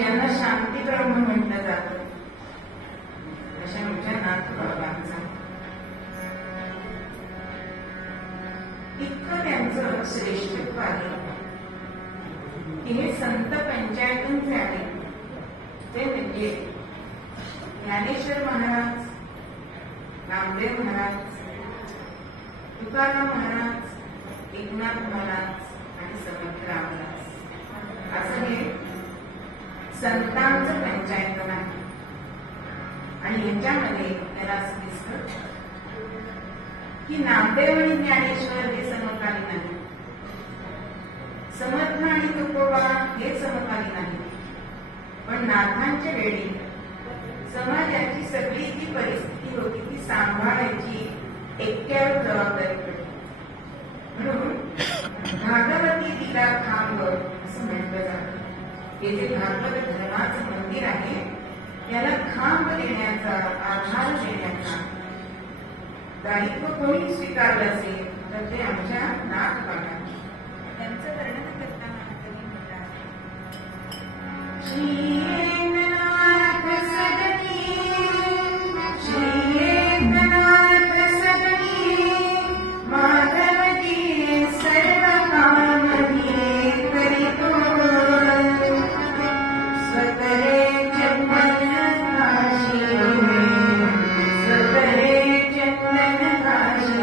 ज्यांना शांती ब्रह्म म्हटलं जातं अशा मोठ्या नाथबाबांचा इतकं त्यांचं श्रेष्ठत्व आहे की हे संत पंचायतून झाले ते म्हणजे ज्ञानेश्वर महाराज, नामदेव महाराज, तुकाराम महाराज, एकनाथ महाराज आणि समर्थ रामदास असं हे संतांचं पंचायतन आहे. आणि यांच्यामध्ये त्याला असं दिसतं की नामदेव आणि ज्ञानेश्वर हे समकालीन आहे, समर्थ आणि तुकोबा हे समकालीन आहे. पण नाथांच्या वेळी समाजाची सगळी जी परिस्थिती होती ती सांभाळायची एकट्यावर जबाबदारी पडली. म्हणून भागवती दिला खांब असं म्हटलं जातं. हे जे भागवत धर्माचं मंदिर आहे त्याला खांब देण्याचा, आधार देण्याचा दायित्व कोणी स्वीकारलं असेल तर ते आमच्या नाथबाबांनी. त्यांचं वर्णन करताना कवी म्हणतात, श्री एकनाथ सदनी, श्री एकनाथ सदनी, माधवजी सर्व कामधी करितो, स्वतरे चंदन काशी, स्वतरे चंदन काशी,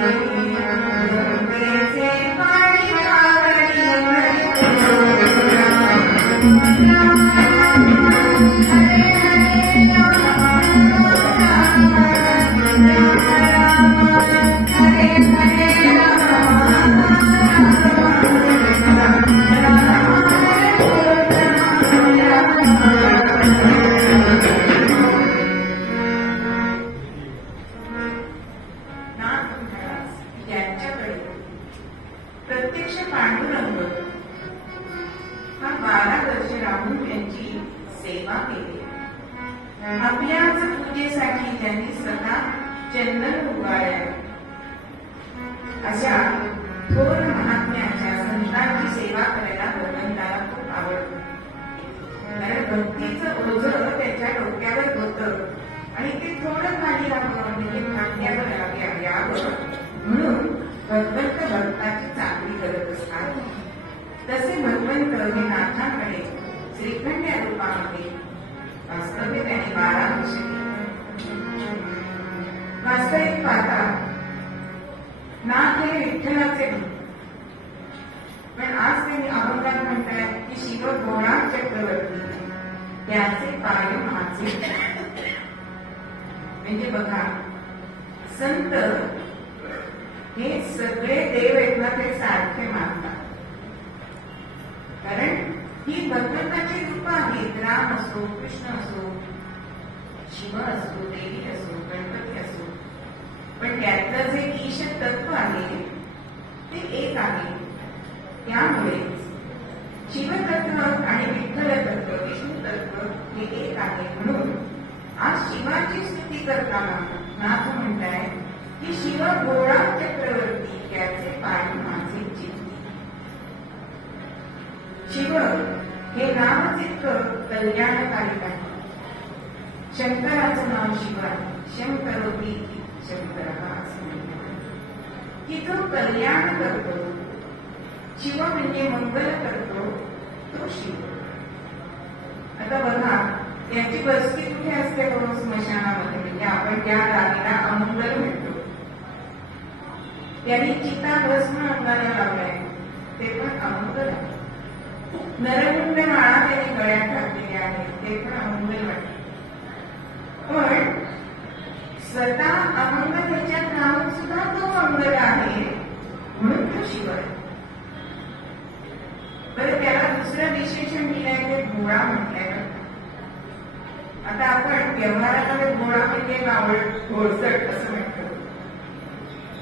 गंगेचे पाणी आवडी प्रत्यक्ष पांडुरंग हा 12 वर्ष राहून त्यांची सेवा केली. आपल्याच पूजेसाठी त्यांनी स्वतः चंदन उगाळले. अशा थोर महात्म्याच्या संतांची सेवा करायला भगवंताला खूप आवडतं. कारण भक्तीचं ओझं त्याच्या डोक्यावर होतं आणि ते थोडं खाली राहावं म्हणजे खांद्यावर यावं म्हणून भगवंत भक्ताची चांगली करत असतात. तसे भगवंत हे नाथांकडे श्रीखंड या रूपामध्ये वास्तव्य त्याने 12 वर्ष केले. वास्तविक पाहता नाथ हे विठ्ठलाचे भक्त, पण आज त्यांनी अहंकार म्हणतात की शिव घोडा चक्रवर्ती त्याचे पाय माझे. म्हणजे बघा, संत हे सगळे देव आहेत ते सारखे मानतात. कारण ही भगवंताची रूप आहेत. राम असो, कृष्ण असो, शिव असो, देवी असो, गणपती असो, पण त्यातलं जे ईश तत्व आहे ते एक आहे. त्यामुळे शिवतत्व आणि विठ्ठल तत्व, विष्णू तत्व हे एक आहे. म्हणून आज शिवाची स्तुती करताना नाथ म्हणताय की शिव घोडा चक्रवर्ती त्याचे पाय माझे चित्ती. शिव हे नामच इतकं कल्याणकारी आहे. शंकराचं नाव शिव आहे. शंकरोती शंकर असं म्हणतात की जो कल्याण करतो, शिव म्हणजे मंगल करतो तो शिव. आता बघा, त्याची बस्ती कुठे असते? स्मशानामध्ये. म्हणजे आपण त्या जागेला अमंगल म्हणतो. त्यांनी चिता भस्म अंगाला लावलाय ते पण अमंगल आहे. नरमुंड माळा त्यांनी गळ्यात घातलेले आहेत ते पण अमंगल वाटते. पण स्वतः अमंगल त्याच्यात राहून सुद्धा तो मंगल आहे म्हणून तो शिव आहे. बरं, त्याला दुसरं विशेषण दिलंय ते घोडा म्हटलंय. आता आपण व्यवहारामध्ये घोडा म्हणजे घोडचट असं म्हणतो,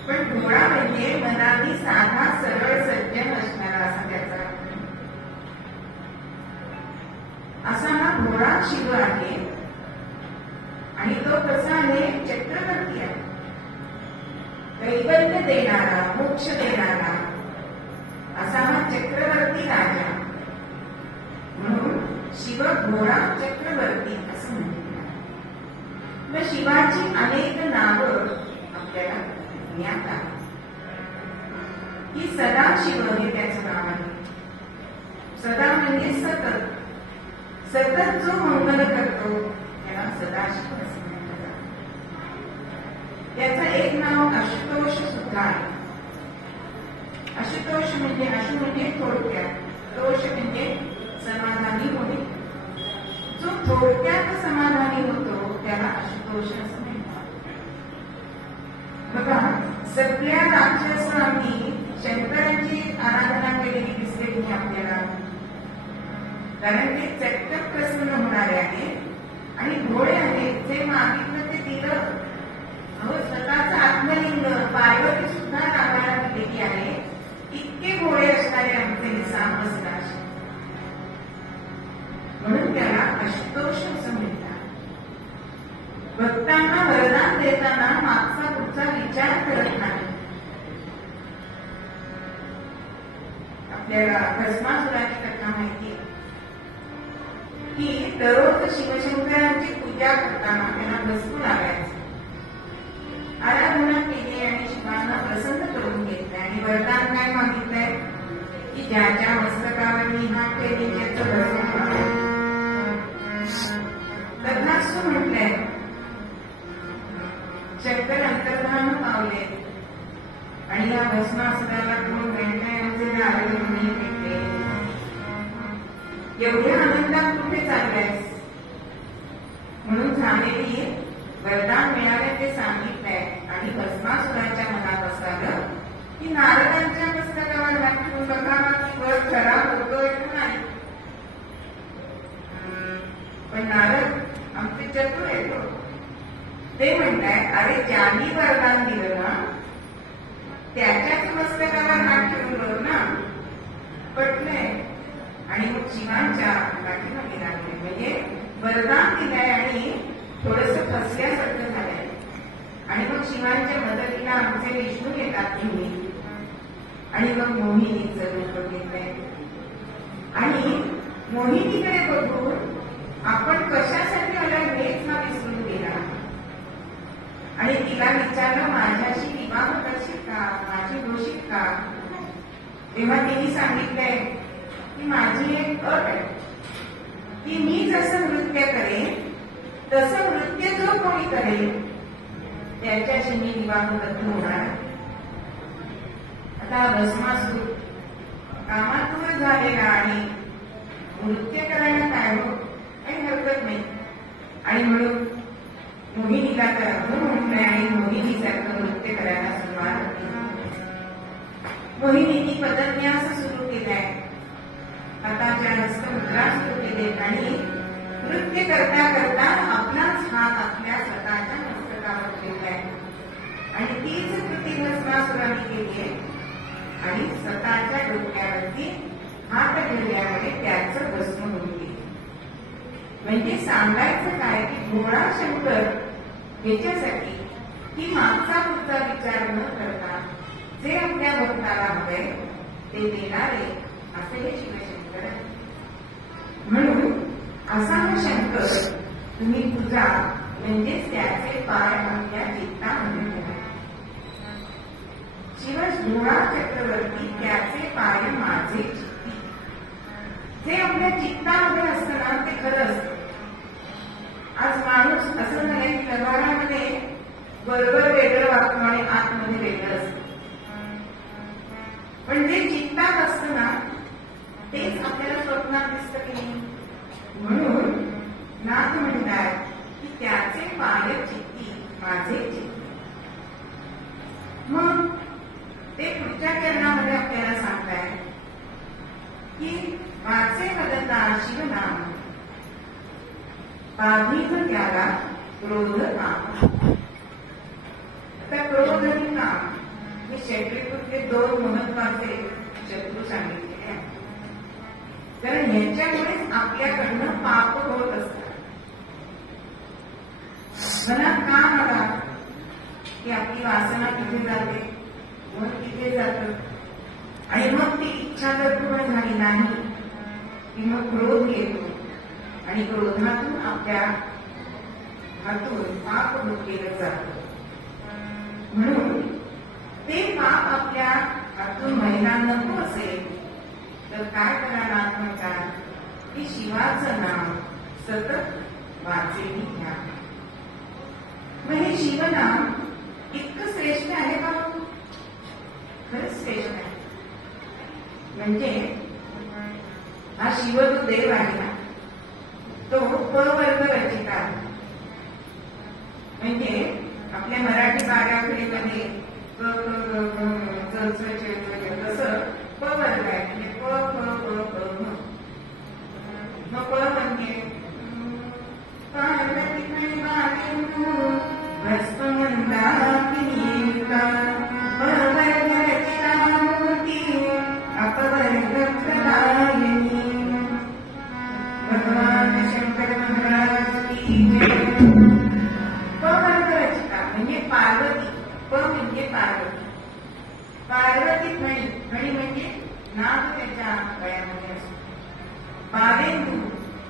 पण घोडा म्हणजे मनाने साधा सरळ सज्जन असणारा असा त्याचा असा हा घोडा शिव आहे. आणि तो कसा आहे? चक्रवर्ती आहे. कैवल्य देणारा, मोक्ष देणारा असा हा चक्रवर्ती राजा. म्हणून शिव घोडा चक्रवर्ती असं म्हणतात. मग शिवाची अनेक नावं आपल्याला ज्ञात आहेत. की सदाशिव हे त्याचं नाव आहे. सदा म्हणजे सतत, सतत जो मंगल करतो त्याला सदाशिव असं म्हणतात. त्याचं एक नाव आशुतोष सुद्धा आहे. आशुतोष म्हणजे आशु म्हणजे थोडक्यात, तोष म्हणजे समाधानी होणे. जो थोडक्यात समाधानी होतो त्याला आशुतोष असं म्हणतात. बघा, सगळ्या राक्षसांनी शंकरांची आराधना केलेली दिसते की आपल्याला, कारण ते चटकन प्रसन्न होणारे आहे आणि भोळे आहेत. जे मागितलं ते दिलं. स्वतःचं आत्मलिंग पार्वती सुद्धा रामाला दिलेली आहे. इतके भोळे असणारे आमचे सांब सदाशिव, म्हणून त्याला आशुतोष असं म्हणतात. भक्तांना वरदान देताना मागचा पुढचा विचार करत नाही. आपल्याला भस्मासुराची कथा माहिती आहे की दररोज शिवशंकरांची पूजा करताना त्यांना भस्म लागायचं. आराधना केली आणि शिवांना प्रसन्न करून घेतलंय आणि वरदान काय मागितलंय की ज्याच्या मस्तकावर मी हात ठेवी त्याचं भस्म तथास्तु म्हटलंय. शंकर अंतर्धान पावले आणि या भस्मासुराला कोण वेंढ्याचे नारळ म्हणून भेटले. एवढ्या आनंदात कुठे चाललायस म्हणून झालेली वरदान मिळाल्याचे सांगितलंय. आणि भस्मासुराच्या मनात असं की नारदांच्या पुस्तकावर दाखवून बघावा की वर खराब होतोय का नाही. पण नारद आमचे चतुर येतो. ते म्हणताय अरे ज्यांनी वरदान दिलं ना त्याच्याच मस्तकावर हात ठेवून बघ ना. पटलंय. आणि मग शिवांच्या पाठीमागे लागले. म्हणजे वरदान दिलंय आणि थोडस फसल्यासारखं झालंय. आणि मग शिवांच्या मदतीला आमचे विष्णू येतात नेहमी. आणि मग मोहिनीचं रूप घेतलंय. आणि मोहिनीकडे बघून आपण कशासाठी आला हेच हा विसरून गेला. आणि तिला विचारलं माझ्याशी विवाह करशील का, माझी होशील का. तेव्हा तिने सांगितलंय की माझी एक अट आहे की मी जसं नृत्य करेन तसं नृत्य जो कोणी करेल त्याच्याशी मी विवाहबद्ध होणार. आता भस्मासूर कामातून झालेला आणि नृत्य करायला काय हो काही हरकत नाही. आणि म्हणून मोहिनीला तर म्हटलंय आणि मोहिनीसारखं नृत्य करायला सुरुवात होती. मोहिनीने पदन्यास सुरू केलाय. हाताच्या हस्तमुद्रा सुरू केले आणि नृत्य करता करता आपलाच हात आपल्या स्वतःच्या मस्तकावर ठेवलाय. आणि तीच कृती भस्मासुराने केली आहे. आणि स्वतःच्या डोक्यावरती हात ठेवल्यामुळे त्याचं भस्म होऊन गेले. म्हणजे सांगायचं काय की भोळा शंकर याच्यासाठी की मागचा पुढचा विचार न करता जे आपल्या भक्ताला हवे ते देणारे असे हे शिवशंकर. म्हणून असा हा शंकर तुम्ही पूजा म्हणजेच त्याचे पाय आपल्या चित्तामध्ये ठेवा. शिव घोडा चक्रवर्ती त्याचे पाय माझे चित्ती. जे आपल्या चित्तामध्ये असतं ना ते खरं असतं. आज माणूस असं झालंय की व्यवहारामध्ये बरोबर वेगळं वागतो आणि आतमध्ये वेगळं असतं. पण जे चित्तात असतं ना तेच आपल्याला स्वप्नात दिसतं की नाही. म्हणून नाथ म्हणतात की त्याचे पाय चित्ती माझे चित्ती. मग ते पुढच्या चरणामध्ये आपल्याला सांगताय की माझे वदता शिवनाम बाधित त्याला क्रोध नाम. आता क्रोध आणि नाम हे शत्रुत्वचे दोन महत्वाचे शत्रू सांगितलेले आहेत. कारण ह्याच्यामुळेच आपल्याकडनं पाप होत असतात. मनात काम आला की आपली वासना तिथे जाते, मन तिथे जातं. आणि मग ती इच्छा जर पूर्ण झाली नाही की मग क्रोध येतो. आणि क्रोधातून आपल्या हातून पाप केलं जातं. म्हणून ते पाप आपल्या हातून व्हायला नको असेल तर काय करायला म्हणतात की शिवाचं नाव सतत वाचेही घ्या. म्हणजे शिवनाम इतकं श्रेष्ठ आहे का? खरंच श्रेष्ठ आहे. म्हणजे हा शिव जो देव आहे ना तो पवर्ग रचिता. म्हणजे आपल्या मराठी बाराखडीमध्ये तसं पवर्ग आहे. म्हणजे प म्हणजे भगवान शंकर महाराज की पवर्ग रचिता म्हणजे पार्वती. प म्हणजे पार्वती. पार्वती फणी. फणी म्हणजे नाग त्याच्या गळ्यामध्ये असतो. पावेंदू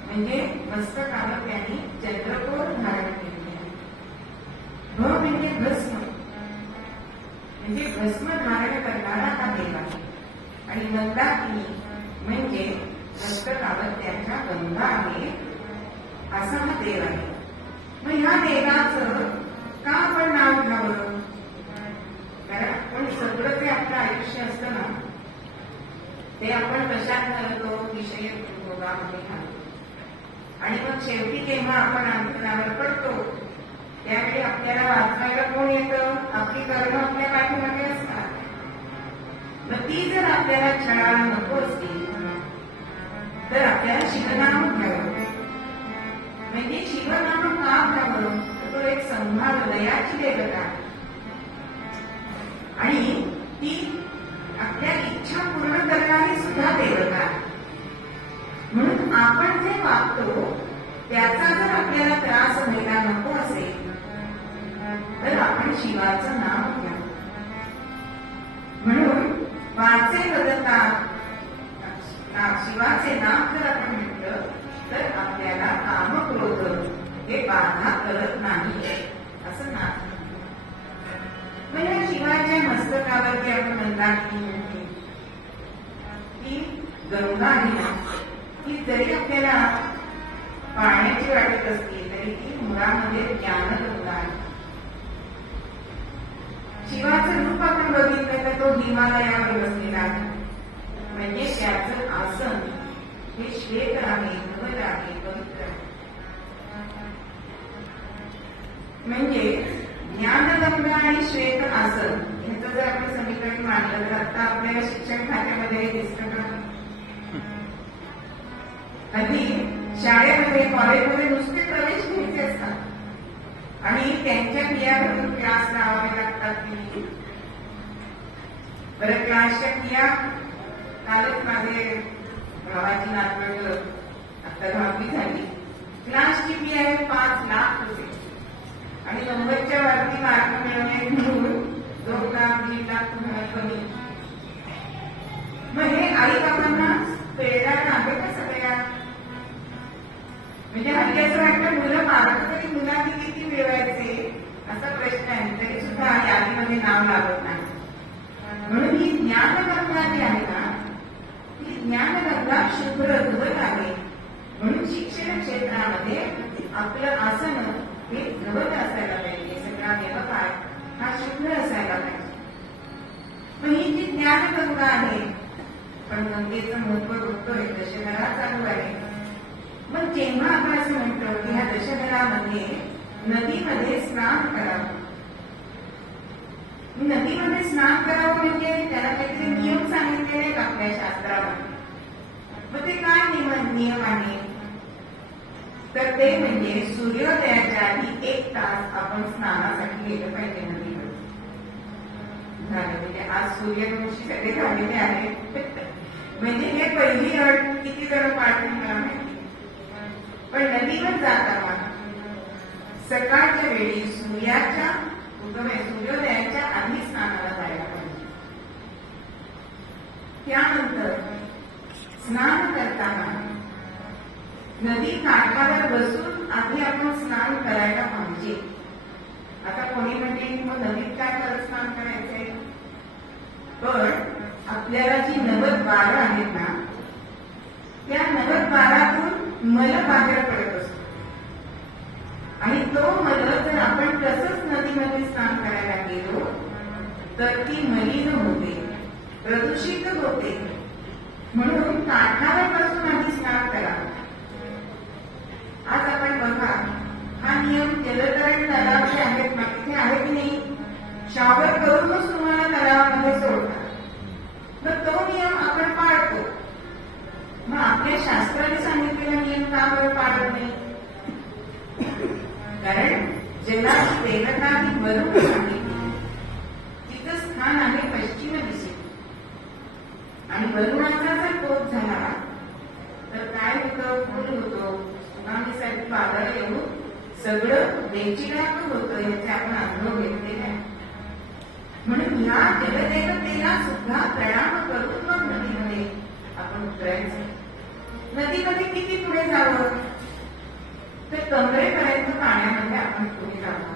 म्हणजे मस्तकावर त्यांनी चंद्रकोर धारण केले. भ म्हणजे भस्म म्हणजे भस्म धारण करणारा हा देव आहे. आणि मंदाकिनी म्हणजे मस्तकावर त्यांच्या गंगा आहे असा हा देव आहे. मग ह्या देवाचं का आपण नाव घ्यावं? कारण आपण सगळं ते आपलं आयुष्य असतं ना ते आपण कशात घालतो? विषय भोगामध्ये घालतो. आणि मग शेवटी जेव्हा आपण अंतरावर पडतो त्यावेळी आपल्याला वाचवायला कोण येतं? आपली कर्म आपल्या पाठीमागे असतात. मग ती जर आपल्याला छळायला नको असतील तर आपल्याला शिवनाम घ्यावं. म्हणजे शिवनाम का घ्यावं? तो एक संहार लयाची देवता आणि ती आपल्या इच्छा पूर्ण करणारी सुद्धा देवता. म्हणून आपण जे वागतो त्याचा जर आपल्याला त्रास व्हायला नको असेल तर आपण शिवाचं नाव घ्या. म्हणून वाचे वदतात शिवाचे नाव जर आपण म्हटलं तर आपल्याला काम क्रोध हे बाधा करत नाही असं नाव. म्हणजे शिवाच्या मस्तकावरती आपण मंदाकिनी म्हणते ती गंगा आहे. ती जरी आपल्याला पाण्याची वाटत असली तरी ती मुळामध्ये ज्ञानगंगा आहे. शिवाचं रूप आपण बघितलं तर तो हिमालयावर बसलेला आहे. म्हणजे त्याचं आसन हे श्वेत आहे, धवल आहे, पवित्र आहे. म्हणजे ज्ञानगंगा आणि श्वेत आसन ह्याचं जर आपण समीकरण मांडलं तर आता आपल्याला शिक्षण खात्यामध्ये दिसतं का? आधी शाळेमध्ये कॉलेजमध्ये नुसते प्रवेश घ्यायचे असतात आणि त्यांच्या क्रियाभरून क्लास लावावे लागतात. बरं क्लासच्या क्रिया कालच माझे भावाची नातवंड आता 10वी झाली. क्लासची फी आहे 5 लाख रुपये आणि 90च्या वरती मार्क मिळवणे म्हणून 2 लाख 3 लाख तुम्हाला कमी. मग हे आई बाबांना प्रेरणा आहे का सगळ्या? म्हणजे हल्ली असं वाटतं मुलं मार्क तरी मुलांनी किती मिळवायचे असा प्रश्न आहे तरी सुद्धा यादीमध्ये नाव लागत नाही. म्हणून ही ज्ञानगंगा जी आहे ना ती ज्ञानगंगा शुभ्र धवल आहे. म्हणून शिक्षण क्षेत्रामध्ये आपलं आसन हे धवल असायला पाहिजे. सगळा व्यवहार हा शुभ्र असायला पाहिजे. मग ही जी ज्ञानगंगा आहे पण गंगेचं महत्व बघतोय दशहरा चालू आहे. मग जेव्हा आपण असं म्हणतो की ह्या दशहरामध्ये नदीमध्ये स्नान करावं. नदीमध्ये स्नान करावं म्हणजे त्याला काहीतरी नियम सांगितलेले आहेत आपल्या शास्त्रामध्ये. मग ते काय नियम आहे तर ते म्हणजे सूर्योदयाच्या आधी 1 तास आपण स्नानासाठी गेलं पाहिजे नदीमध्ये. झालं म्हणजे आज सूर्यवंशी सगळे झालेले आहेत. म्हणजे हे पहिली अट किती जण पाळतील मला माहिती. पण नदीवर जाताना सकाळच्या वेळी सूर्योदयाच्या आधी स्नानाला जायला पाहिजे. त्यानंतर स्नान करताना नदी काठावर बसून आधी आपण स्नान करायला पाहिजे. आता कोणी म्हणजे मग नदीत काय करत स्नान करायचंय? पण आपल्याला जी 90 बारा आहेत ना, त्या 90 बारातून मल बाहेर पडत असतो आणि तो मल जर आपण तसंच नदीमध्ये स्नान करायला गेलो तर ती मलिन होते, प्रदूषित होते. म्हणून काठावर बसून आधी स्नान करा. आज आपण बघा, हा नियम जलतरण तलाव जे आहेत ना, तिथे आहे की नाही, शॉवर करूनच तुम्हाला तलावामध्ये सोडतात. मग तो नियम आपण पाळतो. मग आपल्या शास्त्राने सांगितलेला नियम का बरं पाळत नाही? कारण जलाची देवता ही वरुण सांगितली. तिचं स्थान आहे पश्चिम दिशेत आणि वरुणाचा जर कोप झाला तर काय होतं? पूर होतो, सुनामीसाठी वादळ येऊन सगळं बेचिराक होतं. याचे आपण अनुभव घेतलेले आहे. म्हणून या जलदेवतेला सुद्धा प्रणाम करून मग नदीमध्ये आपण उतरायचं. नदीमध्ये किती पुढे जावं? तर कमरेपर्यंत पाण्यामध्ये आपण पुढे जावं.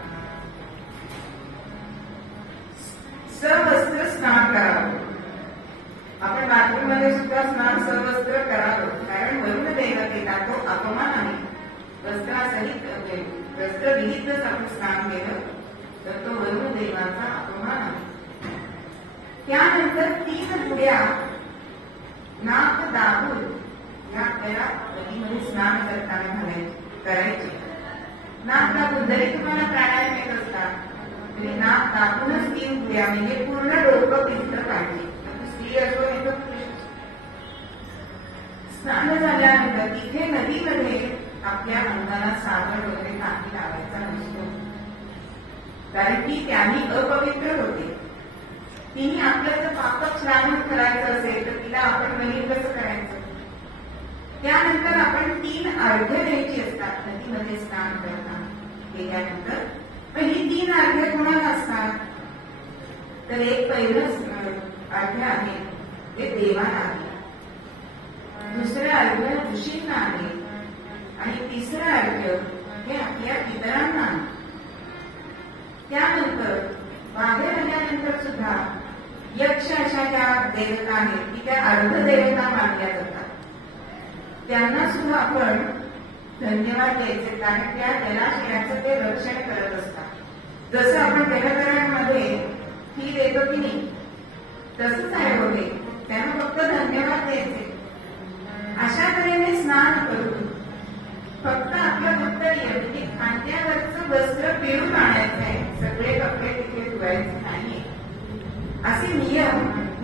सवस्त्र स्नान करावं. आपण बाथरूममध्ये सुद्धा स्नान सवस्त्र करावं. कारण वरुण देवतेला तो अपमान आहे. वस्त्रासहित वस्त्रविहितच आपण स्नान केलं तर तो वरुण देवाचा अपमान आहे. त्यानंतर 3 उड्या नाक दाबून या आपल्याला नदीमध्ये स्नान करताना करायचे. नाक दाबून जरी तुम्हाला प्राणायाम येत असतात तरी नाक दाबूनच 3 उड्या, म्हणजे पूर्ण डोकं भिजलं पाहिजे. स्त्री असो नाही तर पुरुष. स्नान झाल्यानंतर तिथे नदीमध्ये आपल्या अंगाला साबण वगैरे काही लावायचा नसतो. कारण ती त्याने अपवित्र होते. तिने आपलं जर पापक स्नान करायचं असेल तर तिला आपण मलिन कसं करायचं? त्यानंतर आपण 3 अर्घ्य द्यायची असतात नदीमध्ये स्नान करताना. केल्यानंतर पण ही 3 अर्घ्य कोणाला असतात? तर एक पहिलं अर्घ्य आहे ते देवाला आहे, दुसरं अर्घ्य ऋषींना आहे आणि तिसरं अर्घ्य हे आपल्या पितरांना आहे. त्यानंतर बाहेर आल्यानंतर सुद्धा यक्ष अशा ज्या देवता आहेत की त्या अर्धदेवता मानल्या जातात. त्यांना सुद्धा आपण धन्यवाद द्यायचे. कारण त्या जलाशयाचं ते रक्षण करत असतात. जसं आपण जलतरणामध्ये ही देतो की नाही, तसंच आहे होते. त्यांना फक्त धन्यवाद द्यायचे. अशा तऱ्हेने स्नान करून फक्त आपलं उत्तरीय म्हणजे खांद्यावरचं वस्त्र पिळून आणायचं आहे. सगळे कपडे तिथे धुवायचे नाही. असे नियम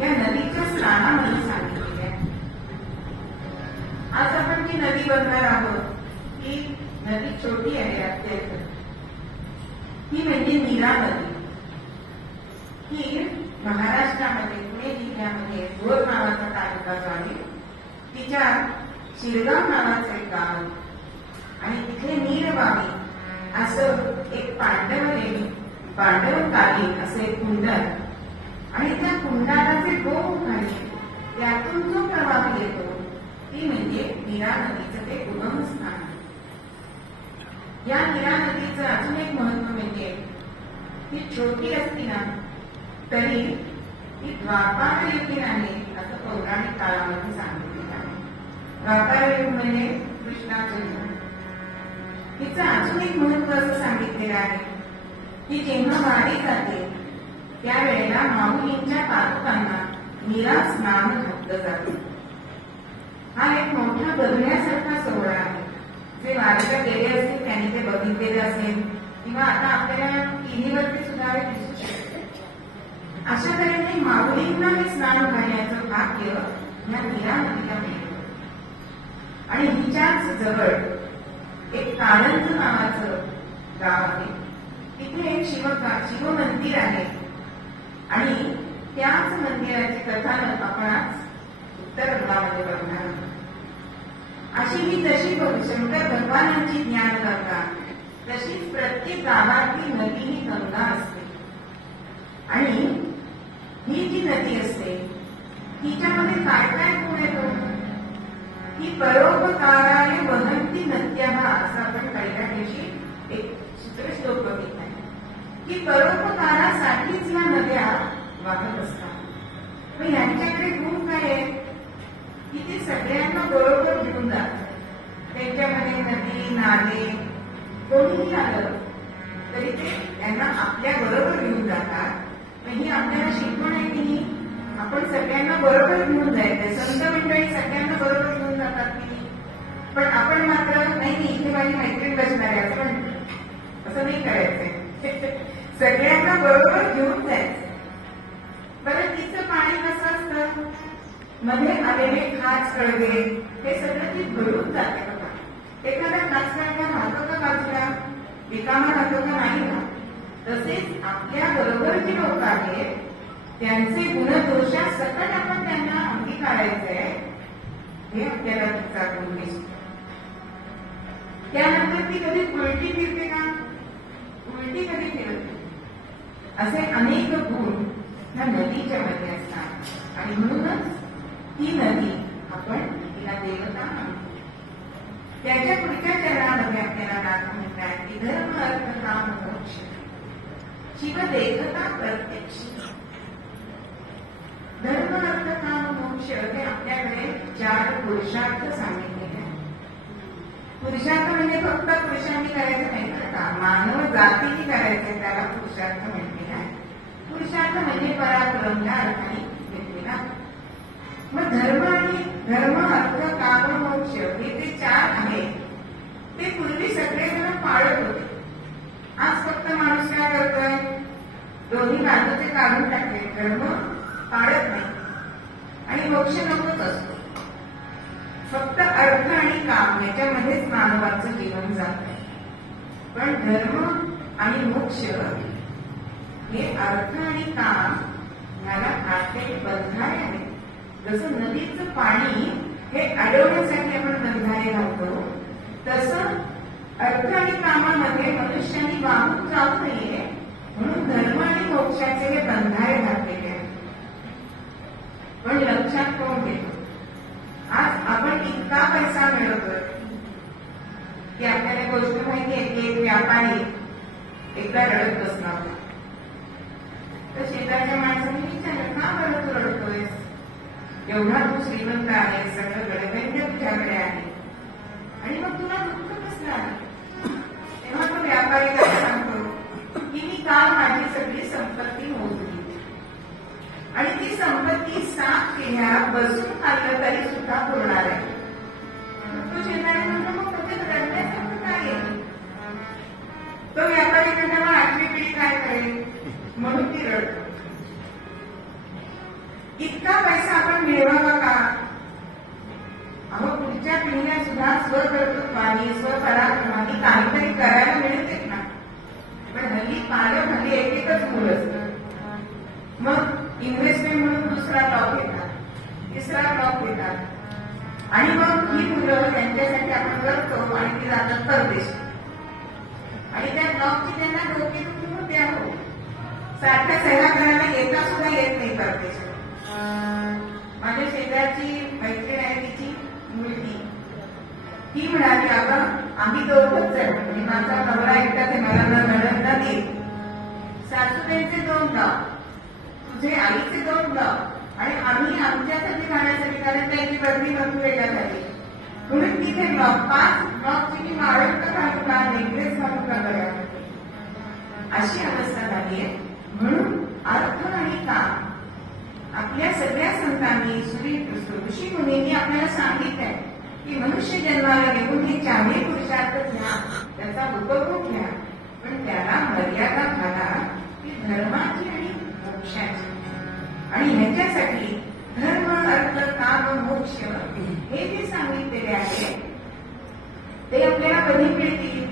या नदीच्या स्नानामध्ये सांगितलेले आहेत. आज आपण जी नदी बघणार आहोत ती नदी छोटी आहे अत्यंत. ही म्हणजे नीरा नदी. ही महाराष्ट्रामध्ये पुणे जिल्ह्यामध्ये भोर नावाचा तालुका आहे. तिच्या शिरगाव नावाचं एक गाव आणि तिथे नीरवावी असं एक पांडवकालीन असं एक कुंड आहे आणि त्या कुंडाला जे गोमुख आहे त्यातून जो प्रवाह येतो ती म्हणजे नीरा नदीचं ते उगमस्थान. या नीरा नदीचं अजून एक महत्व म्हणजे ती छोटी असती ना तरी ती द्वापार युगीन आहे असं पौराणिक काळामध्ये सांगितलेलं आहे. द्वापार युग म्हणजे कृष्णाचं युग. तिचं अजून एक महत्व असं सांगितलेलं आहे की जेव्हा वारी जाते त्यावेळेला माऊलींच्या पादुकांना नीरा स्नान घातलं जाते. हा एक मोठा बघण्यासारखा सोहळा आहे. जे वारीला गेले असतील त्यांनी ते बघितलेलं असेल किंवा आता आपल्याला टीव्हीवरती सुद्धा दिसू शकते. अशा तऱ्हेने माऊलींना हे स्नान घालण्याचं भाग्य या नीरा नदीला मिळतं. आणि हिच्याच जवळ एक कारंज नावाचं गाव आहे. तिथे एक शिव मंदिर आहे आणि त्याच मंदिराची कथानक आपण आज उत्तर भागामध्ये बघणार आहोत. अशी ही जशी शंकर भगवानांची ज्ञानगंगा तशीच प्रत्येक गावातली नदी ही गंगा असते. आणि ही जी नदी असते तिच्यामध्ये काय काय गुण येतो? की परोपकाराने वहन्ति नद्यः, असं आपण पहिल्या दिवशी एक सूत्रश्लोक बघितला की परोपकारासाठीच या नद्या वाहत असतात. मग यांच्याकडे गुण काय आहे की ते सगळ्यांना बरोबर घेऊन जातात. त्यांच्यामध्ये नदी नाले कोणीही आलं तरी ते त्यांना आपल्या बरोबर घेऊन जातात. ही आपल्याला शिकवण आहे की आपण सगळ्यांना बरोबर घेऊन जायचंय. संत मंडळी सगळ्यांना बरोबर घेऊन जातात की, पण आपण मात्र नाही इथे माझी मैत्रीण बसणार आहे असं नाही करायचंय. सगळ्यांना बरोबर घेऊन जायचं. बरं तिचं पाणी कसं असतं, मध्ये आलेले खास कळवे हे सगळं ती भरून जाते बघा. एखादा खास कळवा राहतो का बाजूला, रिकामा राहतो का नाही ना. तसेच आपल्या बरोबर जी लोक आहेत त्यांचे गुणदोषा सकट आपण त्यांना अंगीकारायचंय हे आपल्याला तिचा गुण दिसतो. त्यानंतर ती कधी उलटी फिरते का, उलटी कधी फिरते. असे अनेक गुण ह्या नदीच्या मध्ये असतात आणि म्हणूनच ती नदी आपण तिला देवता म्हणतो. त्याच्या पुढच्या चरणामध्ये आपल्याला दाखवून म्हणतात की धर्म अर्थ काम मोक्ष शिव देवता प्रत्यक्ष. धर्म अर्थ काम मोक्ष हे आपल्याकडे 4 पुरुषार्थ सांगितलेले आहेत. पुरुषार्थ म्हणजे फक्त पुरुषांनी करायचं नाही बरं का, मानव जातीने करायचं त्याला पुरुषार्थ म्हटलेला आहे. पुरुषार्थ म्हणजे पराक्रमला अर्थाने घेतलेला. मग धर्म अर्थ काम मोक्ष हे जे 4 आहेत ते पूर्वी सगळेजण पाळत होते. आज फक्त माणूस काय करतोय, दोन्ही बाजूचे काढून टाकले, धर्म पाळत नाही आणि मोक्ष नकोच असतो. फक्त अर्थ आणि काम याच्यामध्येच मानवाचं जीवन जात आहे. पण धर्म आणि मोक्ष हे अर्थ आणि काम ह्याला घातलेले बंधारे आहेत. जसं नदीचं पाणी हे अडवण्यासाठी आपण बंधारे घालतो, तसं अर्थ आणि कामामध्ये मनुष्याने वाहून जाऊ नये म्हणून धर्म आणि मोक्षाचे हे बंधारे घातलेले आहेत. पण लक्षात कोण घेतो, आज आपण इतका पैसा मिळवतोय की आपल्याला गोष्ट माहिती आहे की एक व्यापारी एकदा रडत बसला होता. तर शेजारच्या माणसाने विचारलं, का बरं तू रडतोयस, एवढा तू श्रीमंत आहे, सगळं गडबैद्य तुझ्याकडे आहे आणि मग तुला दुःख कसलं आहे. तेव्हा तो व्यापारी काय सांगतो की मी काल माझी सगळी संपत्ती मोजली आणि ती संपत्ती साफ केल्या बसून खाल्लं तरी सुद्धा पुरणार आहे. तो शेजारी म्हणतो, मग तुझे रडण्यासारखं काय आहे. तो व्यापारी म्हणतो, मग 8वी पिढी काय करेल म्हणून ती रडतो. इतका पैसा आपण मिळवावा का. अहो पुढच्या पिढीला सुद्धा स्वकर्तृत्वानी स्वपराक्रमाने काहीतरी करायला मिळते ना. पण हल्ली पालक हल्ली एकच मूल असतं. मग इन्व्हेस्टमेंट म्हणून दुसरा ब्लॉक येतात, तिसरा ब्लॉक येतात आणि मग ही मुलं त्यांच्यासाठी आपण करतो आणि ती जातात परदेश आणि त्या ब्लॉकची त्यांना डोके होते. आहो सारख्या सह्या करायला येता सुद्धा येत नाही परदेश. माझ्या शेजारची मैत्रीण आहे, तिची मुलगी, ती म्हणाली, अगं आम्ही दोघंच आहे, म्हणजे माझा नवरा एकटाच आहे, मला नणंद नाही, सासूबाईंचे 2 ब्लॉक, तुझे आईचे 2 ब्लॉक आणि आम्ही आमच्यासाठी राहण्यासाठी, कारण त्यांची बदली भरपूर वेगळ्या झाली म्हणून तिथे ब्लॉक 5 ब्लॉकची मी माळक घालू का, नेकलेस घालू का करा, अशी अवस्था झाली आहे. म्हणून अर्थ आणि काम आपल्या सगळ्या संतांनी ऋषी मुनींनी आपल्याला सांगितलंय की मनुष्य जन्माला येऊन हे 4ही पुरुषार्थ घ्या, त्याचा उपभोग घ्या, पण त्याला मर्यादा घाला की धर्माची आणि मोक्षाची. आणि ह्याच्यासाठी धर्म अर्थ काम मोक्ष हे जे सांगितलेले आहे ते आपल्याला कधी मिळतील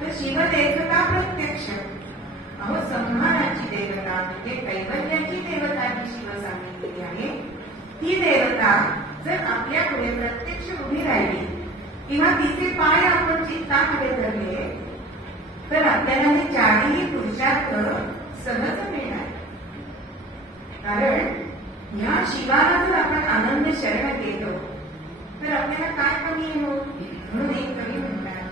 तर शिवदेवता प्रत्यक्ष. अहो संहाराची देवता म्हणजे कैवल्याची देवता जी शिव सांगितलेली आहे, ती देवता जर आपल्या पुढे प्रत्यक्ष उभी राहिली किंवा तिचे पाय आपण चित्तामध्ये धरले तर आपल्याला हे 4ही पुरुषार्थ सहज मिळणार. कारण या शिवाला जर आपण आनंद शरण गेलो तर आपल्याला काय कमी आहे हो? म्हणून एक कवी म्हणतात,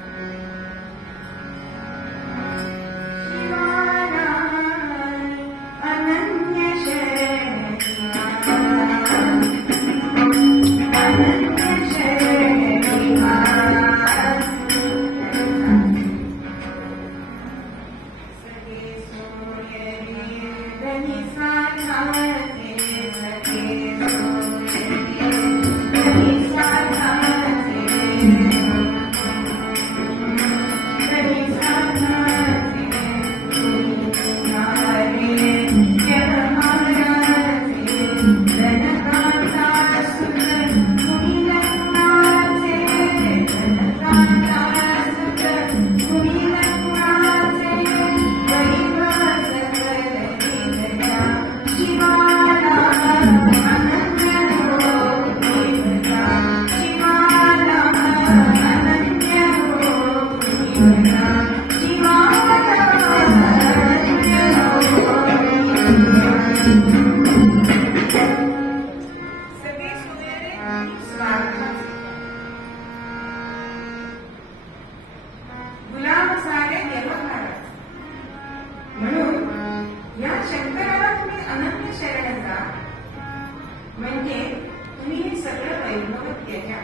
म्हणजे तुम्ही हे सगळं वैभव त्याच्या.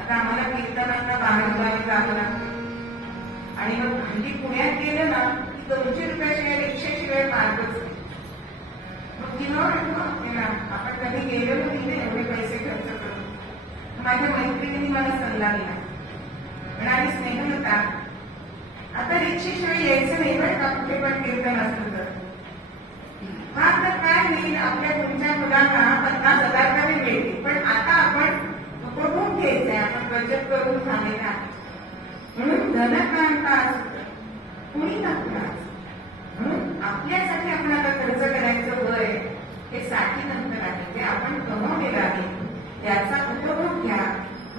आता आम्हाला कीर्तनांना बाहेर जावं लागतं आणि मग हल्ली पुण्यात गेलं ना की 200 रुपयाशिवाय रिक्षाशिवाय मार्गच. मग किंवा आपण कधी गेलो तिथे एवढे पैसे खर्च करू. माझ्या मैत्रिणींनी मला सल्ला दिला, म्हणाली स्नेहलता आता रिक्षाशिवाय यायचं नाही बरं का कुठे पण कीर्तन असतं तर. हा तर काय होईल, आपल्या तुमच्या मुलांना 50,000 तरी मिळतील, पण आता आपण उपभोग घ्यायचंय, आपण बचत करून थांबलेला आहे. म्हणून धनकांता कुणी नसणार. म्हणून आपल्यासाठी आपण आता खर्च करायचं वय हे 60 नंतर आहे. ते आपण कमवलेलं आहे त्याचा उपभोग घ्या.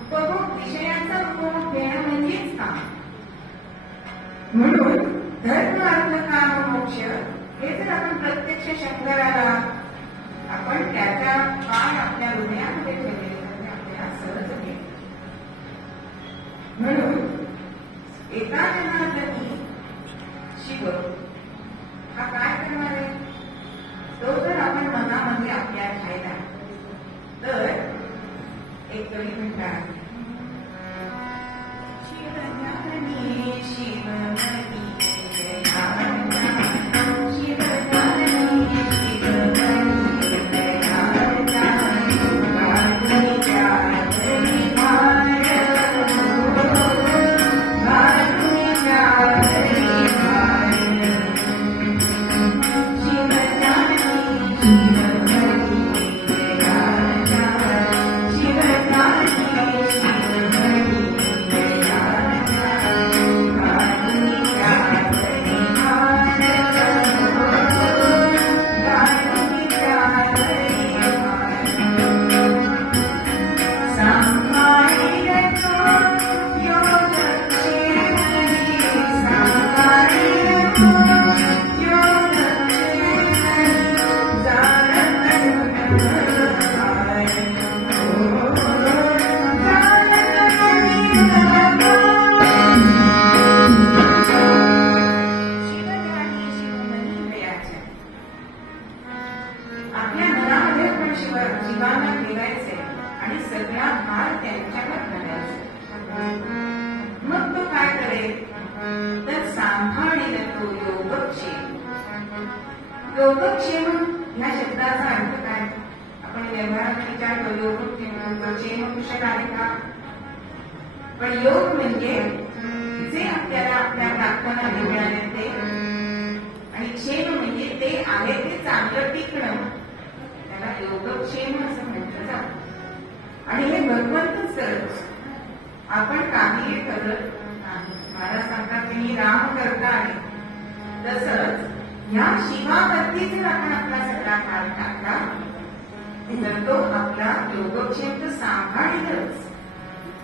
उपभोग विषयाचा उपभोग घेणं म्हणजेच काम. म्हणून धर्म अर्थ काम मोक्ष हे जर आपण प्रत्यक्ष शंकराला आपण त्याच्या पाय आपल्या हृदयामध्ये ठेवले तर आपल्याला सहज घे. म्हणून एका जनार्दनी शिव हा काय करणार आहे, तो जर आपण मनामध्ये आपल्या घ्यायला तर एक कवी म्हणतात, शिवज्ञानी शिवमती योगक्षेम ह्या शब्दाचा अर्थ काय? आपण व्यवहारात विचारतो योगक्षेम कुशल आहे का? पण योग म्हणजे जे आपल्याला आपल्या प्रार्थना मिळाले ते, आणि क्षेम म्हणजे ते आहे ते चांगलं टिकणं, त्याला योगक्षेम असं म्हटलं जातं. आणि हे भगवंतच करत, आपण काहीही करत नाही. महाराज सांगतात की मी राम करता आहे. तसंच या शिवावरती जर आपण आपला सगळा काळ टाकला तर तो आपला योगक्षेम तर सांभाळीलच,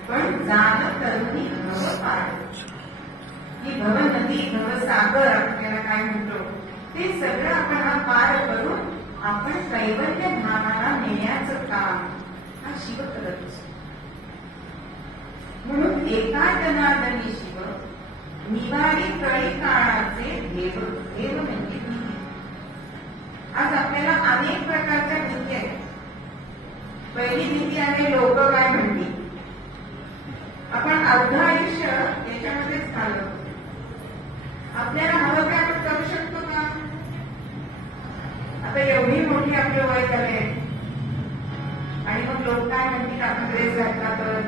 पण जाण तरुणी भवपार, ही भवनदी भवसागर आपल्याला काय म्हणतो ते सगळं आपण हा पार करून आपण कैवल्य धामाला नेण्याचं काम हा शिव करत असतो. म्हणून एका जनार्दनी शिव निवारी कळी काळाचे देव. देव म्हणजे भीती. आज आपल्याला अनेक प्रकारच्या भीती आहेत. पहिली भीती आहे लोक काय म्हणतील. आपण अवघ आयुष्य याच्यामध्येच घालवतो. आपल्याला हवं काय आपण करू शकतो का. आता एवढी मोठी आपलं वय झाले आणि मग लोक काय म्हणतील आपण ड्रेस घातला तर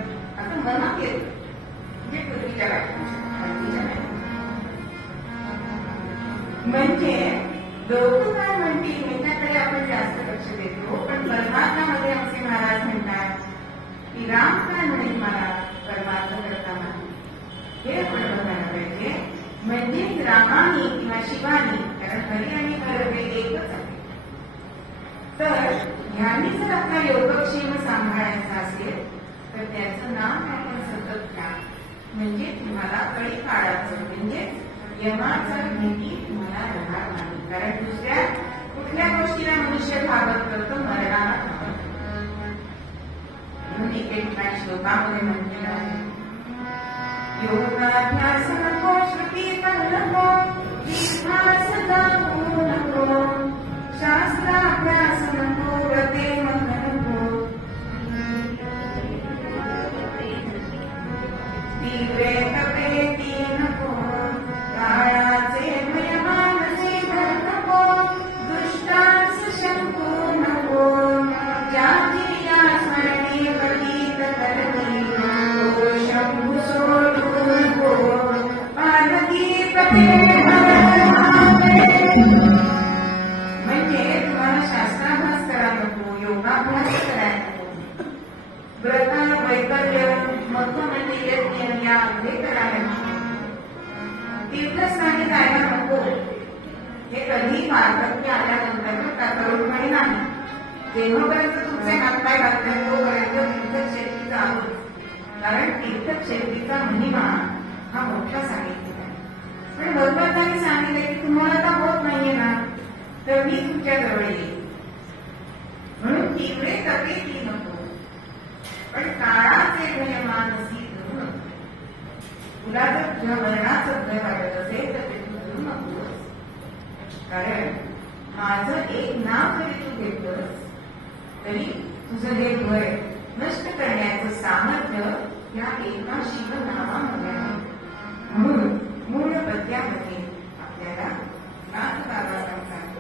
असं मनात येत. म्हणजे पूर्वीच्या म्हणजे लोक काय म्हणतील ह्याच्याकडे आपण जास्त लक्ष देतो. पण परमार्थामध्ये आमचे महाराज म्हणतात की राम काय म्हणेल मला परमार्थ करताना हे आपण बघायला पाहिजे. म्हणजेच रामानी किंवा शिवानी, कारण हरी आणि हर हे एकच आहे. तर ह्यांनी जर आपला योगक्षेम सांभाळायचा असेल तर त्याचं नाव आपण सतत घ्या. म्हणजे तुम्हाला कळी काळाचं म्हणजे यमाचं भीती तुम्हाला राहणार नाही. कारण दुसऱ्या कुठल्या गोष्टीला मनुष्य घाबरत करतो, मरणाला घाबरतो. म्हणून एक श्लोकामध्ये म्हटलेलं आहे योगाभ्यास नको, श्रुतीपण नको, विश्वास दाखवू नको, शास्त्राभ्यास नको, व्रते मग नको, तीव्रे तपे ती नको, काळाचे भय मानसी भर नको, दुष्टास शंकू नको, जाती या स्मरणी पतित करणी, तो शंभू सोडू नको, पार्वती प्रभे म्हणजे तुम्हाला शास्त्राभ्यास करायला नको, योगाभ्यास करायला नको, व्रत वैकल्य मग म्हणजे यज्ञ यामध्ये करायला नको, तीर्थस्थानी जायला नको. हे कधी वार्धक्य आल्यानंतर का तरुणपणी नाही. जेव्हापर्यंत तुमचे हातपाय घातले तोपर्यंत तीर्थक्षेत्रीचा आहोत. कारण तीर्थक्षेत्रीचा महिमा हा मोठा सांगितलेला आहे. पण भगवंतांनी सांगितले की तुम्हाला आता होत नाहीये ना तर मी तुमच्या जवळ येईल. म्हणून तीव्रे तपे ती नको, पण काळाचे भय मानसी धरू नको. तुला जर तुझ्या मरणाचं भय वाटत असेल तर ते तू धरू नकोस. कारण माझं एक नाव जरी तू घेतलंस तरी तुझं हे भय नष्ट करण्याचं सामर्थ्य या एका शिवनामामध्ये आहे. म्हणून मूळ पद्यामध्ये आपल्याला नाथ बाबा सांगतात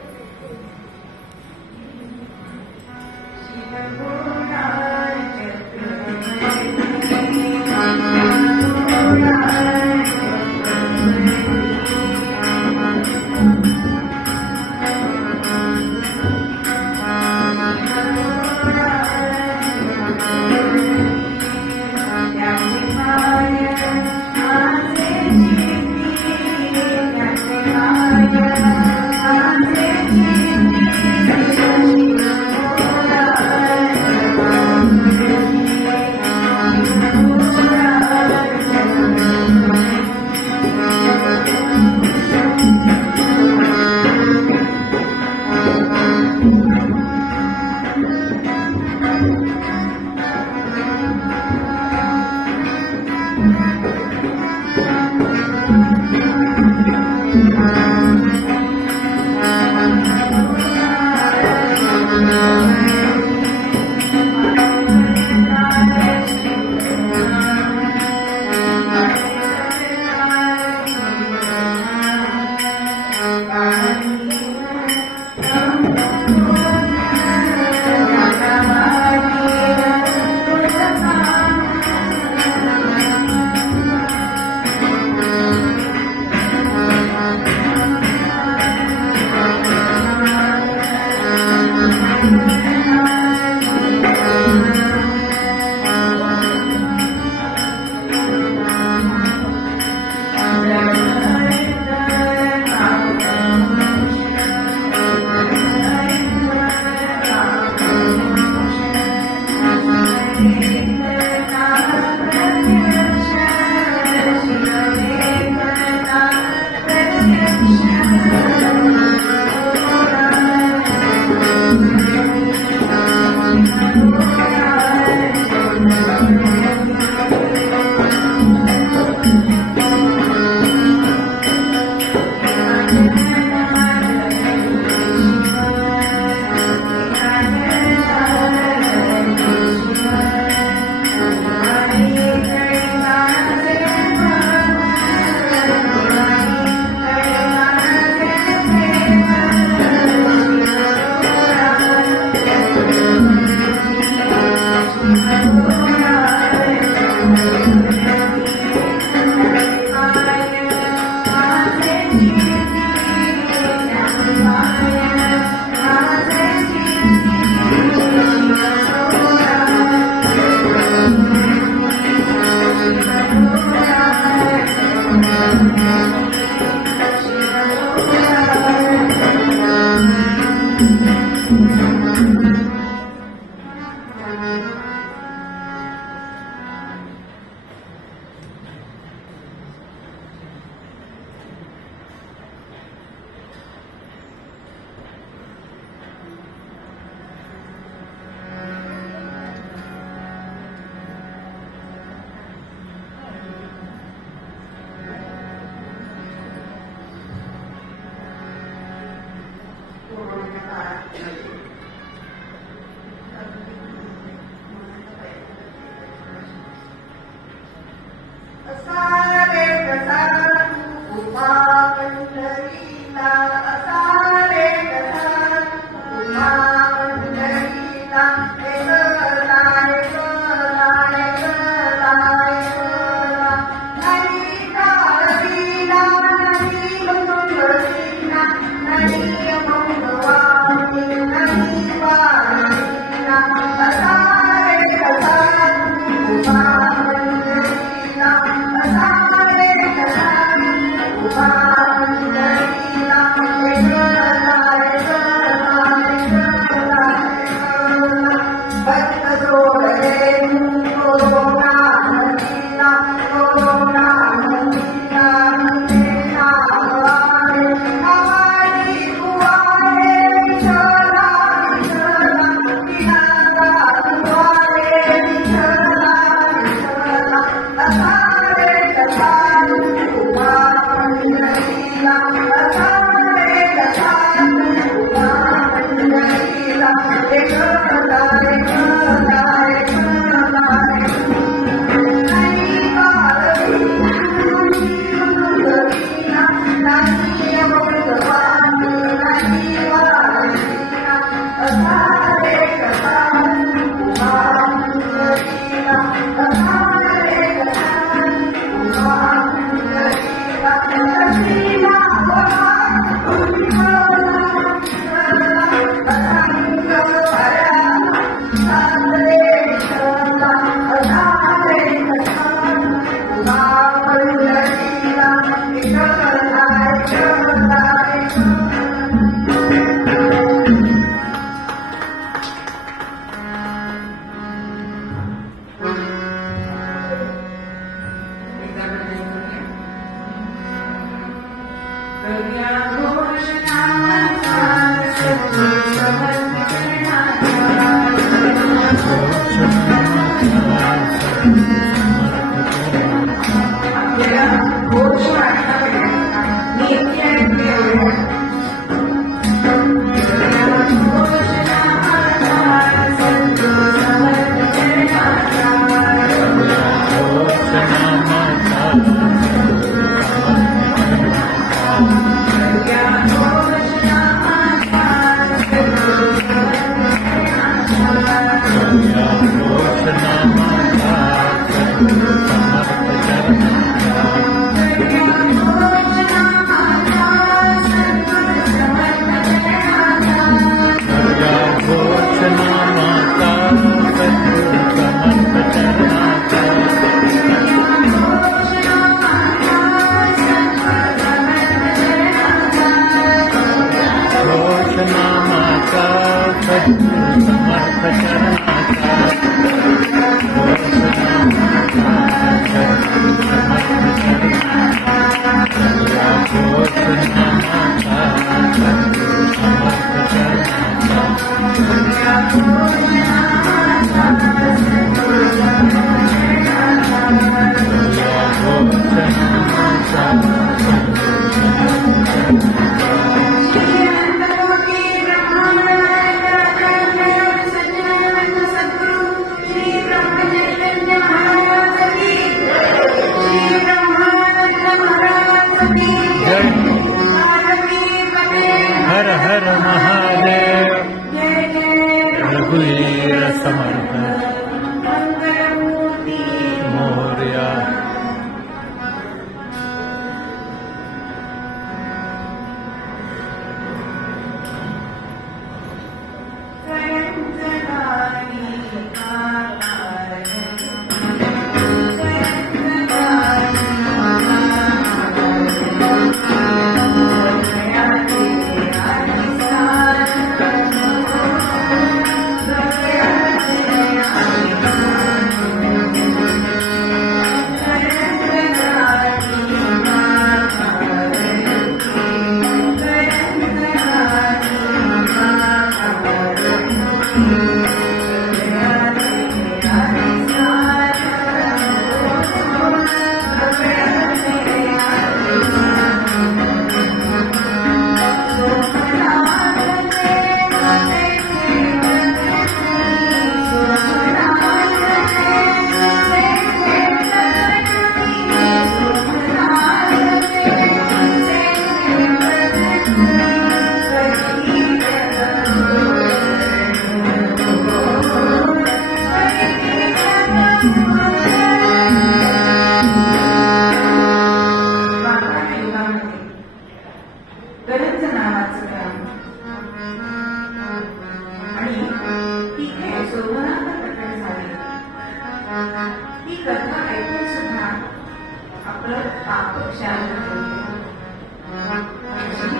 फक्त पापक्षाला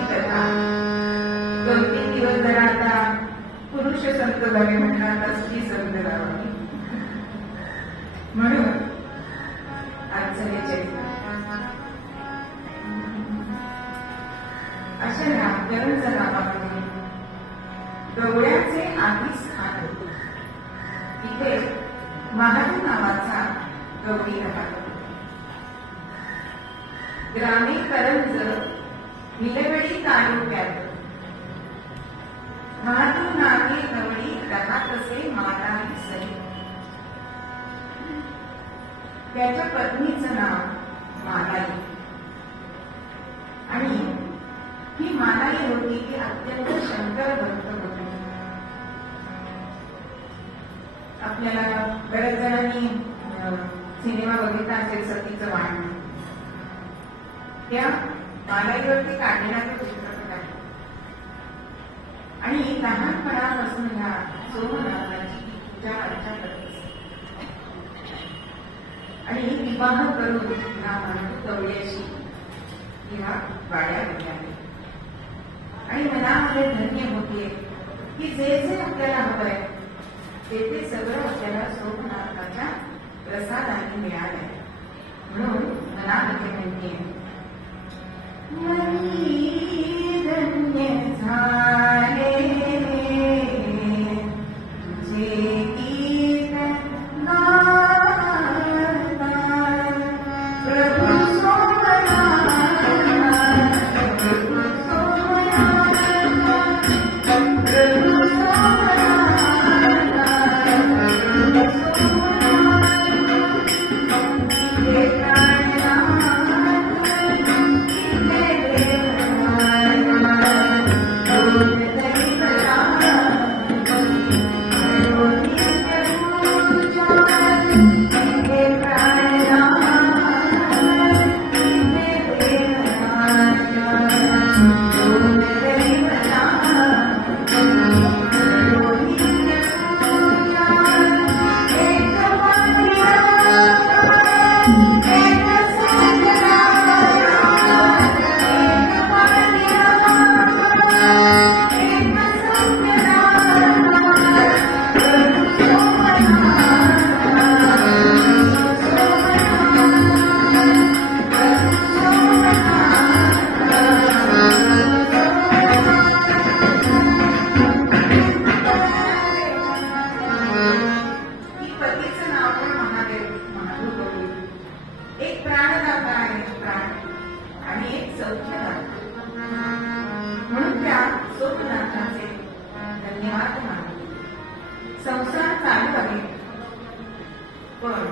कथा गमती दिवस जर आता पुरुष संत झाले म्हणतात स्त्री संत झाले म्हणून आजचं हे चरित्र अशा रामचरणच्या गावामध्ये गवळ्याचे आधी स्थान होते. तिथे महादेव नावाचा गवळी राहत. ग्रामे करंज विलवडी तालुक्यात महादेव नावे गवळी राहत असे माताही सई. त्याच्या पत्नीचं नाव मालाई आणि ही मालाई होती ती अत्यंत शंकर भक्त होती. आपल्याला बऱ्याच जणांनी सिनेमा बघितला असेल सतीचं वाण. त्या मालाईवरती काढलेला तो चित्रपट आहे आणि लहानपणापासून ह्या सोमनाथाची पूजा अर्चा करते आणि विवाह करून ह्या गवळ्याशी ह्या वाड्या गेल्या आणि मनामध्ये धन्य होते की जे जे आपल्याला हवंय ते सगळं आपल्याला सोमनाथाच्या प्रसादाने मिळालंय. म्हणून मनामध्ये म्हणते मनी धन्य झाले तुझे गीत संसार चालू आहे पण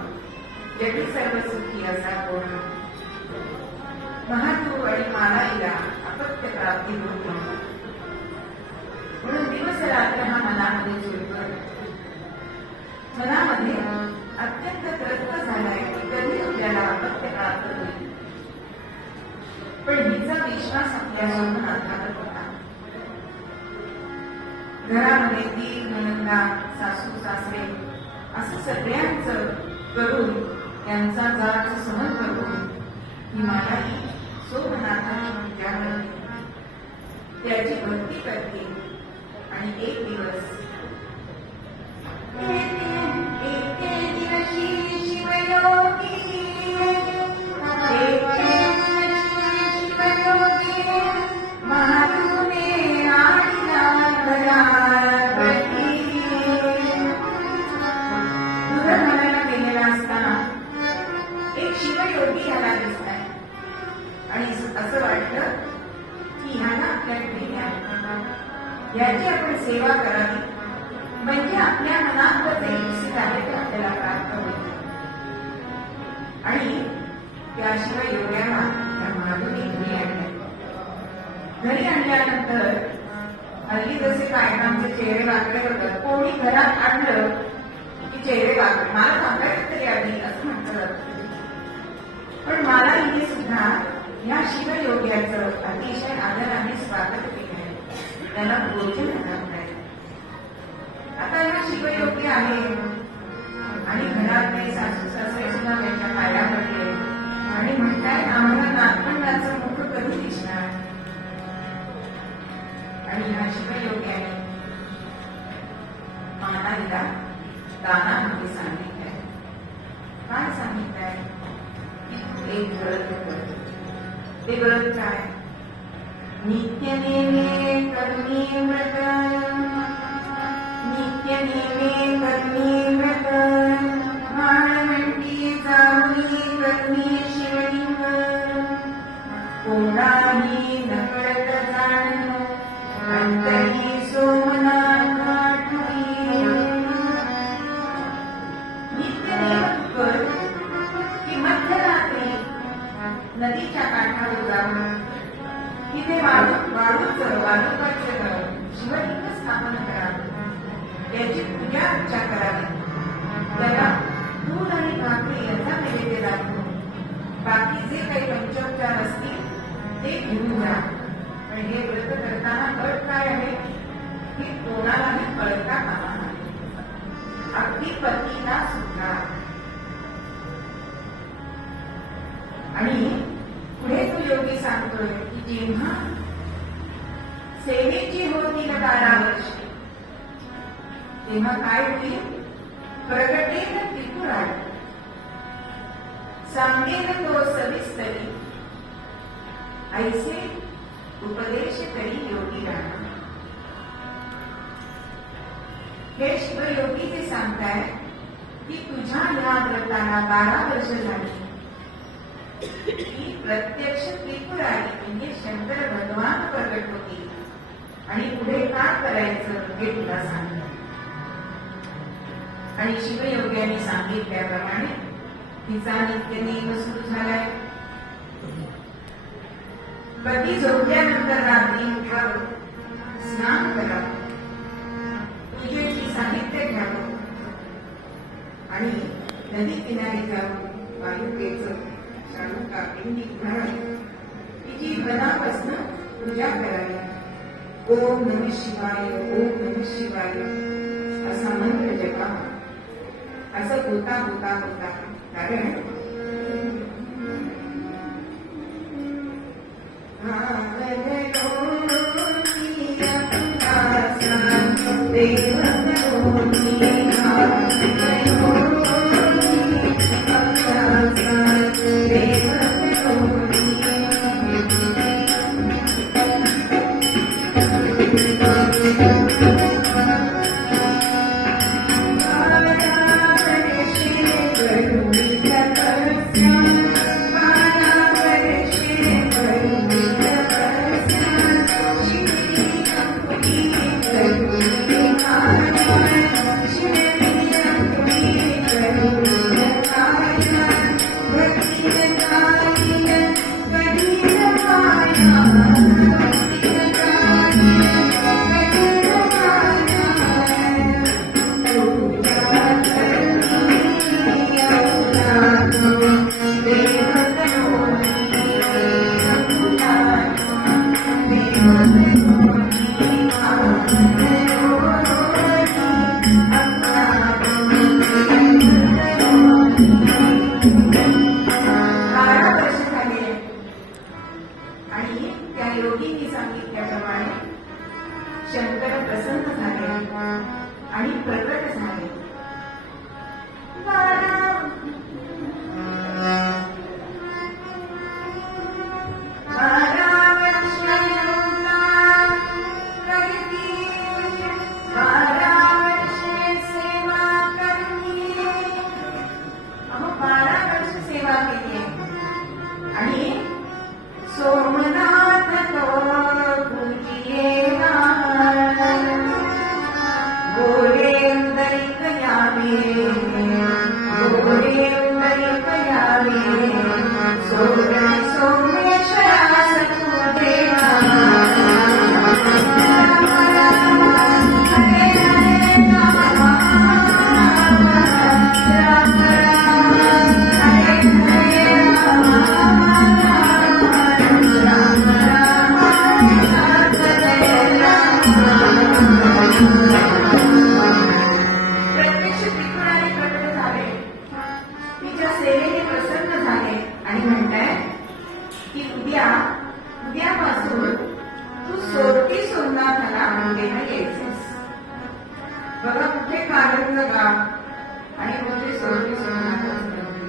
जगी सर्व सुखी असा कोण. महादेव आणि मालाईला अपत्य प्राप्ती होत म्हणून दिवस रात्र हा मनामध्ये जुळतो. मनामध्ये अत्यंत त्रस्त झालाय की कधी आपल्याला अपत्य प्राप्त होईल. पण हिचा विश्वास आपल्या सोमनाथावर होता. घरामध्ये दीर ननंदा सासू सासरे असं सगळ्यांचं करून त्यांचा जाच सहन करून ही मालाई सोमनाथाची पूजा करते त्याची भक्ती करते आणि एक दिवस असं वाटलं की ह्याला आपल्याकडे याची आपण सेवा करावी म्हणजे आपल्या मनात जे इच्छित आहे ते आपल्याला प्राप्त होईल. आणि त्याशिवाय योग्याला त्या माधुरी घरी आणल्या. घरी आणल्यानंतर हल्ली जसे कायदांचे चेहरे वाकडे होतात. कोणी घरात आणलं की चेहरे वाकडे मला सांगायचं तरी आधी असं म्हटलं जातं. पण मला इथे सुद्धा या शिवयोग्याचं अतिशय आदराने स्वागत केलं. त्याला भोजन घालताय. आता या शिवयोगी आहे आणि घरातले सासू सासरे सुद्धा त्यांच्या पाया पडले आणि म्हणतात ह्या शिवयोग्याने मानाला दानामध्ये सांगितलंय. काय सांगितलंय की तू एक व्रत कर. ते व्रत काय? नित्य नेमे कर्मी व्रत, नित्य नेमे कर्मी व्रत, म्हणती जाऊनी कर्मी शिवलिंग, कोणाही नकळत जाण अंतरी सोमनाथ आठवी. नित्य नेम कर की मध्यरात्री नदीच्या काठावर जाऊन तिथे वाळूचं शिवलिंग स्थापन करावे, त्याची पूजा अर्चा करावी, त्याला दूध आणि भाकरी याचा नैवेद्य दाखवून बाकी जे काही पंचोपचार असतील ते घेऊन जा. पण हे व्रत करताना अट काय आहे की कोणालाही कळता कामा नये, अगदी पतीला सुद्धा. आणि पुढे तो योगी सांगतोय की जेव्हा सेवेची होतील 12 वर्षे तेव्हा काय होईल? प्रगटेल त्रिपुरारी, सांगेल तो सविस्तरी, ऐसे उपदेश करी योगी राणा. हे शिवयोगी जे सांगताय की तुझ्या या व्रताला 12 वर्ष झाली की प्रत्यक्ष त्रिपुरारी म्हणजे शंकर भगवान प्रगट होती आणि पुढे काय करायचं हे तुला सांगितलं. आणि शिवयोग्याने सांगितल्याप्रमाणे तिचा नित्य नेम सुरू झालाय. पती झोपल्यानंतर रात्री उठावं, स्नान करावं, पूजेची साहित्य घ्यावं आणि नदी किनारी जाऊन वायुकेचं शाळू कापिंडी घालावी, तिची मनापासून पूजा करावी. ओम नमः शिवाय, ओम नमः शिवाय असा मंत्र जपावा. असं होता होता होता कारण शंकर प्रसन्न झाले आणि प्रकट झाले. उद्यापासून तू सोरटी सोमनाथाला मुंडेला यायचेस. बघा कुठे कारंज गाव आणि कुठे सोरटी सोमनाथाचं मंदिर.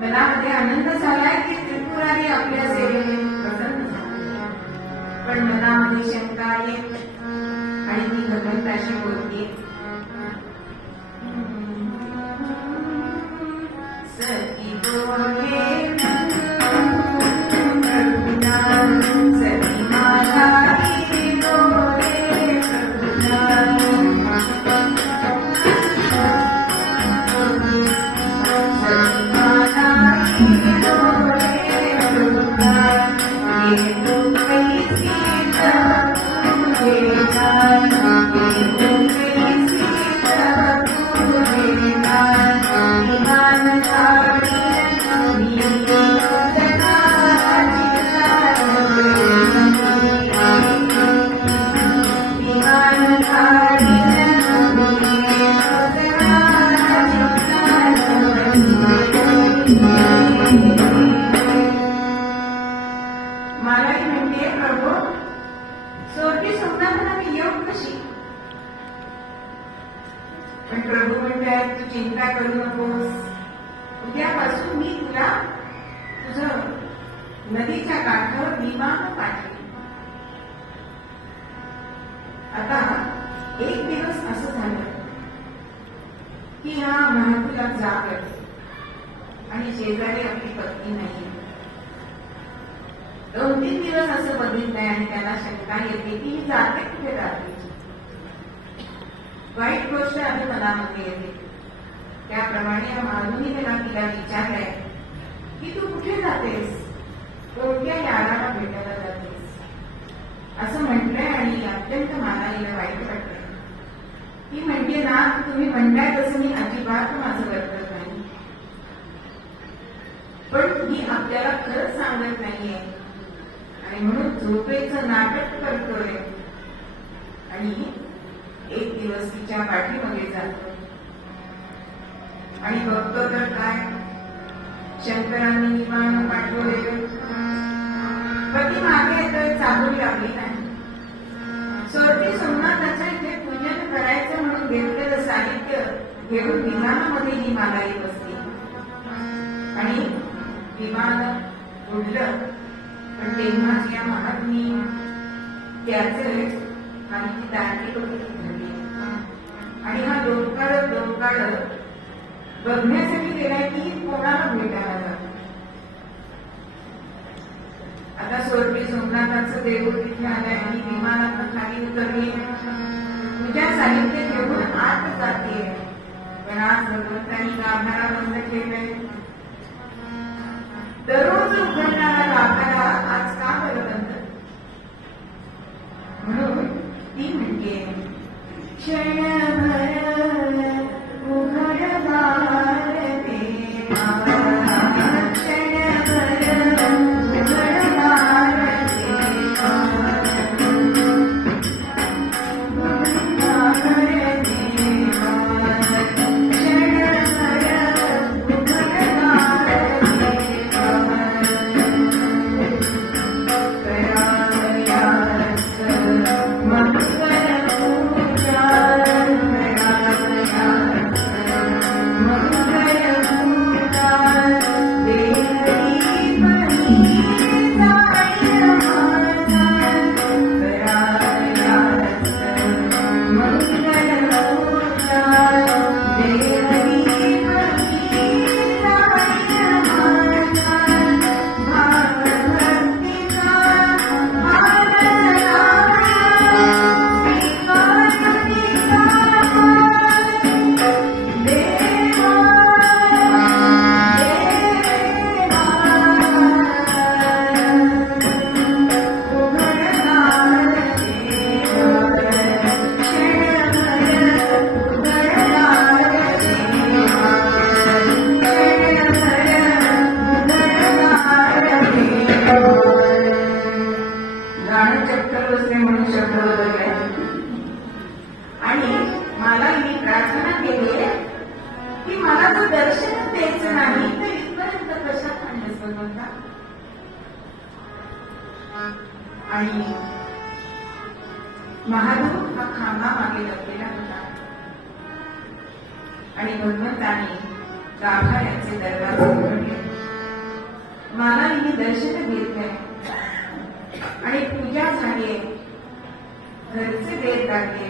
मनामध्ये आनंद झालाय की त्रिपुरारी आपल्या सेवेने प्रसन्न झाले, पण मनामध्ये शंका येत आणि ती भगवंताशी बोलते, सती बोले सती माझी बोले मलाही म्हणते, प्रभू सोरटी सोमनाथाला मी येऊ कशी? पण प्रभू म्हणतात, तू चिंता करू नकोस, उद्यापासून मी तुला तुझं नदीच्या काठावर विमान पाठवेन. आता एक दिवस असं झालं की हा महापुरात जाग येते आणि शेजारी आपली पत्नी नाही. 2-3 दिवस असं बघितलंय आणि त्याला शंका येते की ही जाते कुठे रात्रीची. वाईट गोष्ट आधी मनामध्ये येते. त्याप्रमाणे या माधुनी तिला विचारलंय की तू कुठे जातेस, कोणत्या याराला भेटायला जातेस असं म्हटलंय. आणि अत्यंत मानाईला वाईट वाटलंय. ती म्हणते, ना तुम्ही म्हणताय तसं मी अजिबात माझं करत नाही, पण ही आपल्याला खरंच सांगत नाहीये आणि म्हणून झोपेचं नाटक करतोय. आणि एक दिवस तिच्या पाठीमागे जातो आणि बघतो तर काय, शंकरांनी विमान पाठवले. पती मागे येतोय, चालू लागली नाही. सोरटी सोमनाथाच्या इथे पूजन करायचं म्हणून घेतलेलं साहित्य घेऊन विमानामध्ये ही मालाही बसली आणि विमान उडलं. पण तेव्हा या महात्मी त्याचे आणि ती दांडी झाली आणि हा डोंकाळ बघण्यासाठी गेलाय की कोणाला भेटायला जातो. आता सोरटी सोमनाथाचं देऊळ तिथे आलंय आणि विमानात खाली उतरली. तुझ्या साहित्य घेऊन आत जाते, पण आज भगवंतांनी गाभारा बंद केलंय. दररोज उघडणारा गाभारा आज का बरं बंद? म्हणून ती म्हणते, क्षणभर उघडदार देवा, क्षणभर उघडदार देवा, उघडदार देवा, क्षणभर उघडदार आणि महादेव हा खांबा मागे लपलेला होता आणि भगवंतांनी गाभाऱ्याचे दरवाजे उघडले. मानाने दर्शन घेतले आणि पूजा झाली. घरचे देत लागले.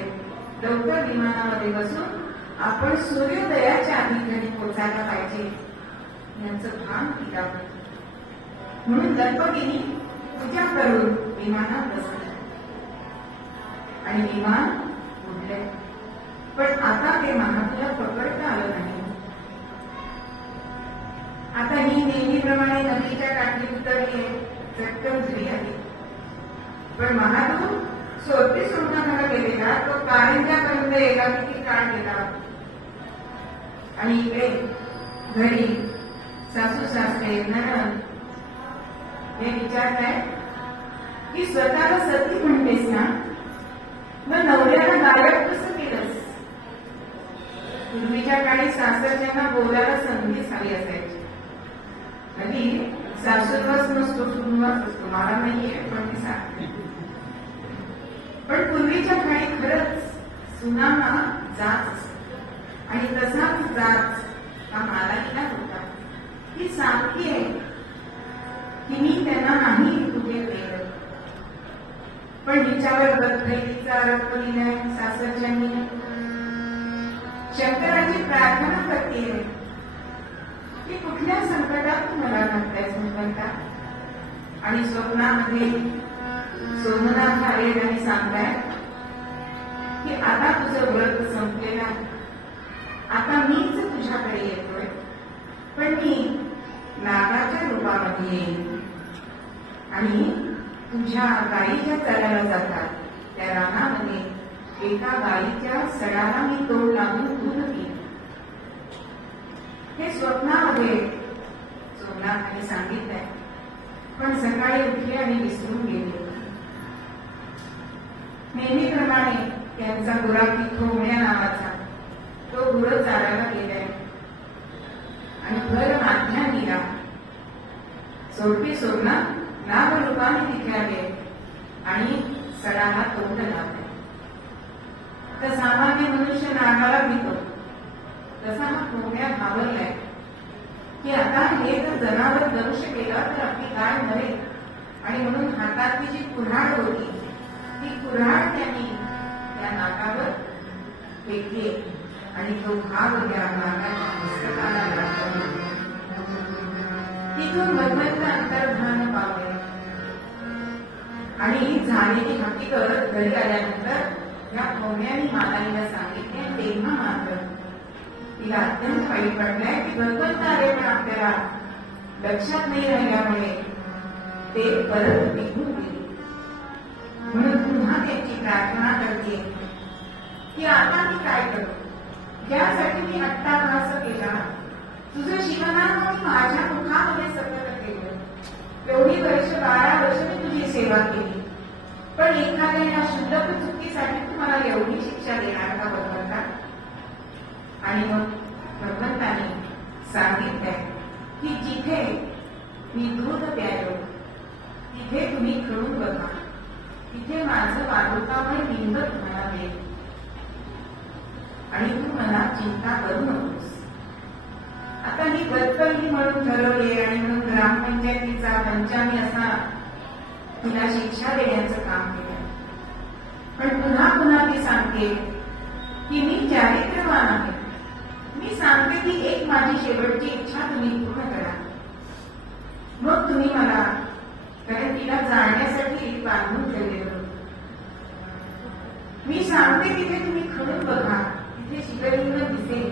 लवकर विमानामध्ये बसून आपण सूर्योदयाच्या आधी घरी पोचायला पाहिजे यांचं भान केलं. म्हणून दंपतींनी पूजा करून विमानात बसले आणि विमान उडले. पण आता ते महादेवाला पकडता आलं नाही. आता ही नेहमीप्रमाणे नदीच्या काठी उतरली, चटकन घरी आली. पण महादेव सोडती सोडण्याकडे गेलेला तो कारंजापर्यंत यायला किती काळ गेला. आणि इकडे घरी सासू सासरे नणंद हे विचारताय की स्वतःला सती म्हणतेस ना, मग नवऱ्याला गायब कसं केलंस? पूर्वीच्या काळी सासरच्यांना बोलायला संधी झाली असायची. कधी सासूरवास नसतो, सुनवास असतो. मला नाहीये पण ती सांगते. पण पूर्वीच्या काळी खरंच सुनांना जाच असत आणि तसाच जाच हा मालाकीला होता. ती सांगतेय की मी त्यांना नाही कुठे केलं, पण तिच्यावर बदखैलीचा आरोप लिहिलाय सासरच्यांनी. शंकराची प्रार्थना करते की कुठल्या संकटात मला घालतायस भगवंता. आणि स्वप्नामध्ये सोमनाथ आले आणि सांगताय की आता तुझं व्रत संपलेलं आहे, आता मीच तुझ्याकडे येतोय, पण मी नागाच्या रूपामध्ये येईन आणि तुझ्या गायीच्या चराला जातात त्या रानामध्ये एका गायीच्या सडाला मी तोड लागून दूध पिईन. हे स्वप्नामध्ये सोमनाथाने सांगितलंय. पण सकाळी उठले आणि विसरून गेले. नेहमीप्रमाणे त्यांचा गुराखी खोमण्या नावाचा तो गुरु चारायला गेलाय आणि भर माध्यानीला सोडती सोडणार नागरूपाने तिथे आले आणि सडाला तोंड लावले. तर सामान्य मनुष्य नागाला भीतो तसा हा खोमण्या घाबरलाय की आता हे जर जनावर दंश केला तर आपली गाय मरेल. आणि म्हणून हातातली जी कुऱ्हाड होती ती कुऱ्हाड त्यांनी त्या नागावर फेकली आणि तो घाव त्या नागाच्या मस्तकाला लागला. तिथून भगवंत अंतर्धान पावले आणि झालेली हकीकत घरी आल्यानंतर या खोम्याने माताजीला सांगितले. तेव्हा मात्र तिला अत्यंत वाईट वाटलंय की भगवंत आले पण आपल्याला लक्षात नाही राहिल्यामुळे ते परत निघून गेले. म्हणून पुन्हा त्यांची प्रार्थना करते की आता मी काय करू, ज्यासाठी मी अट्टाभास केला, तुझं शिवनाम माझ्या मुखामध्ये सतत केलं. एवढी वर्ष 12 वर्ष मी तुझी सेवा केली, पण एखाद्या शुद्ध चुकीसाठी तू मला एवढी शिक्षा देणार का भगवंता? आणि मग भगवंताने सांगितलंय की जिथे मी दूध प्यायलो तिथे तुम्ही खेळून बघा, तिथे माझं पादुकामय लिंग तुम्हाला मिळेल आणि तू मला चिंता करू नकोस. आता मी बदकली म्हणून ठरवले आणि म्हणून ग्रामपंचायतीचा पंचामी असा तिला शिक्षा देण्याचं काम केलं. पण पुन्हा पुन्हा ती सांगते की मी चारित्र्यवान आहे. मी सांगते की एक माझी शेवटची इच्छा तुम्ही पूर्ण करा, मग तुम्ही मला, कारण तिला जाण्यासाठी बांधून ठेवलेलं. मी सांगते तिथे तुम्ही खडून बघा, तिथे शिवलिंग दिसेल.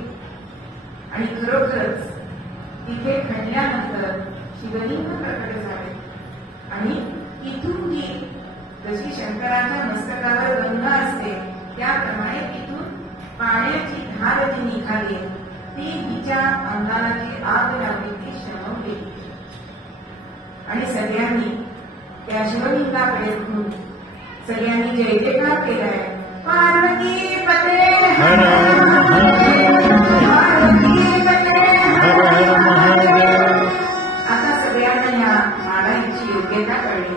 आणि खरोखरच तिथे खणल्यानंतर शिवलिंग प्रकट झाले आणि इथून ती जशी शंकराच्या मस्तकावर गंगा असते त्याप्रमाणे तिथून पाण्याची धार जी निघाली ती तिच्या अंगाची आग लावली, ती शमवली. आणि सगळ्यांनी त्या शिवलिंगाकडे बघून सगळ्यांनी जय जयकार केलाय. पार्वती पते आता सगळ्यांना या माडाईची योग्यता कळली.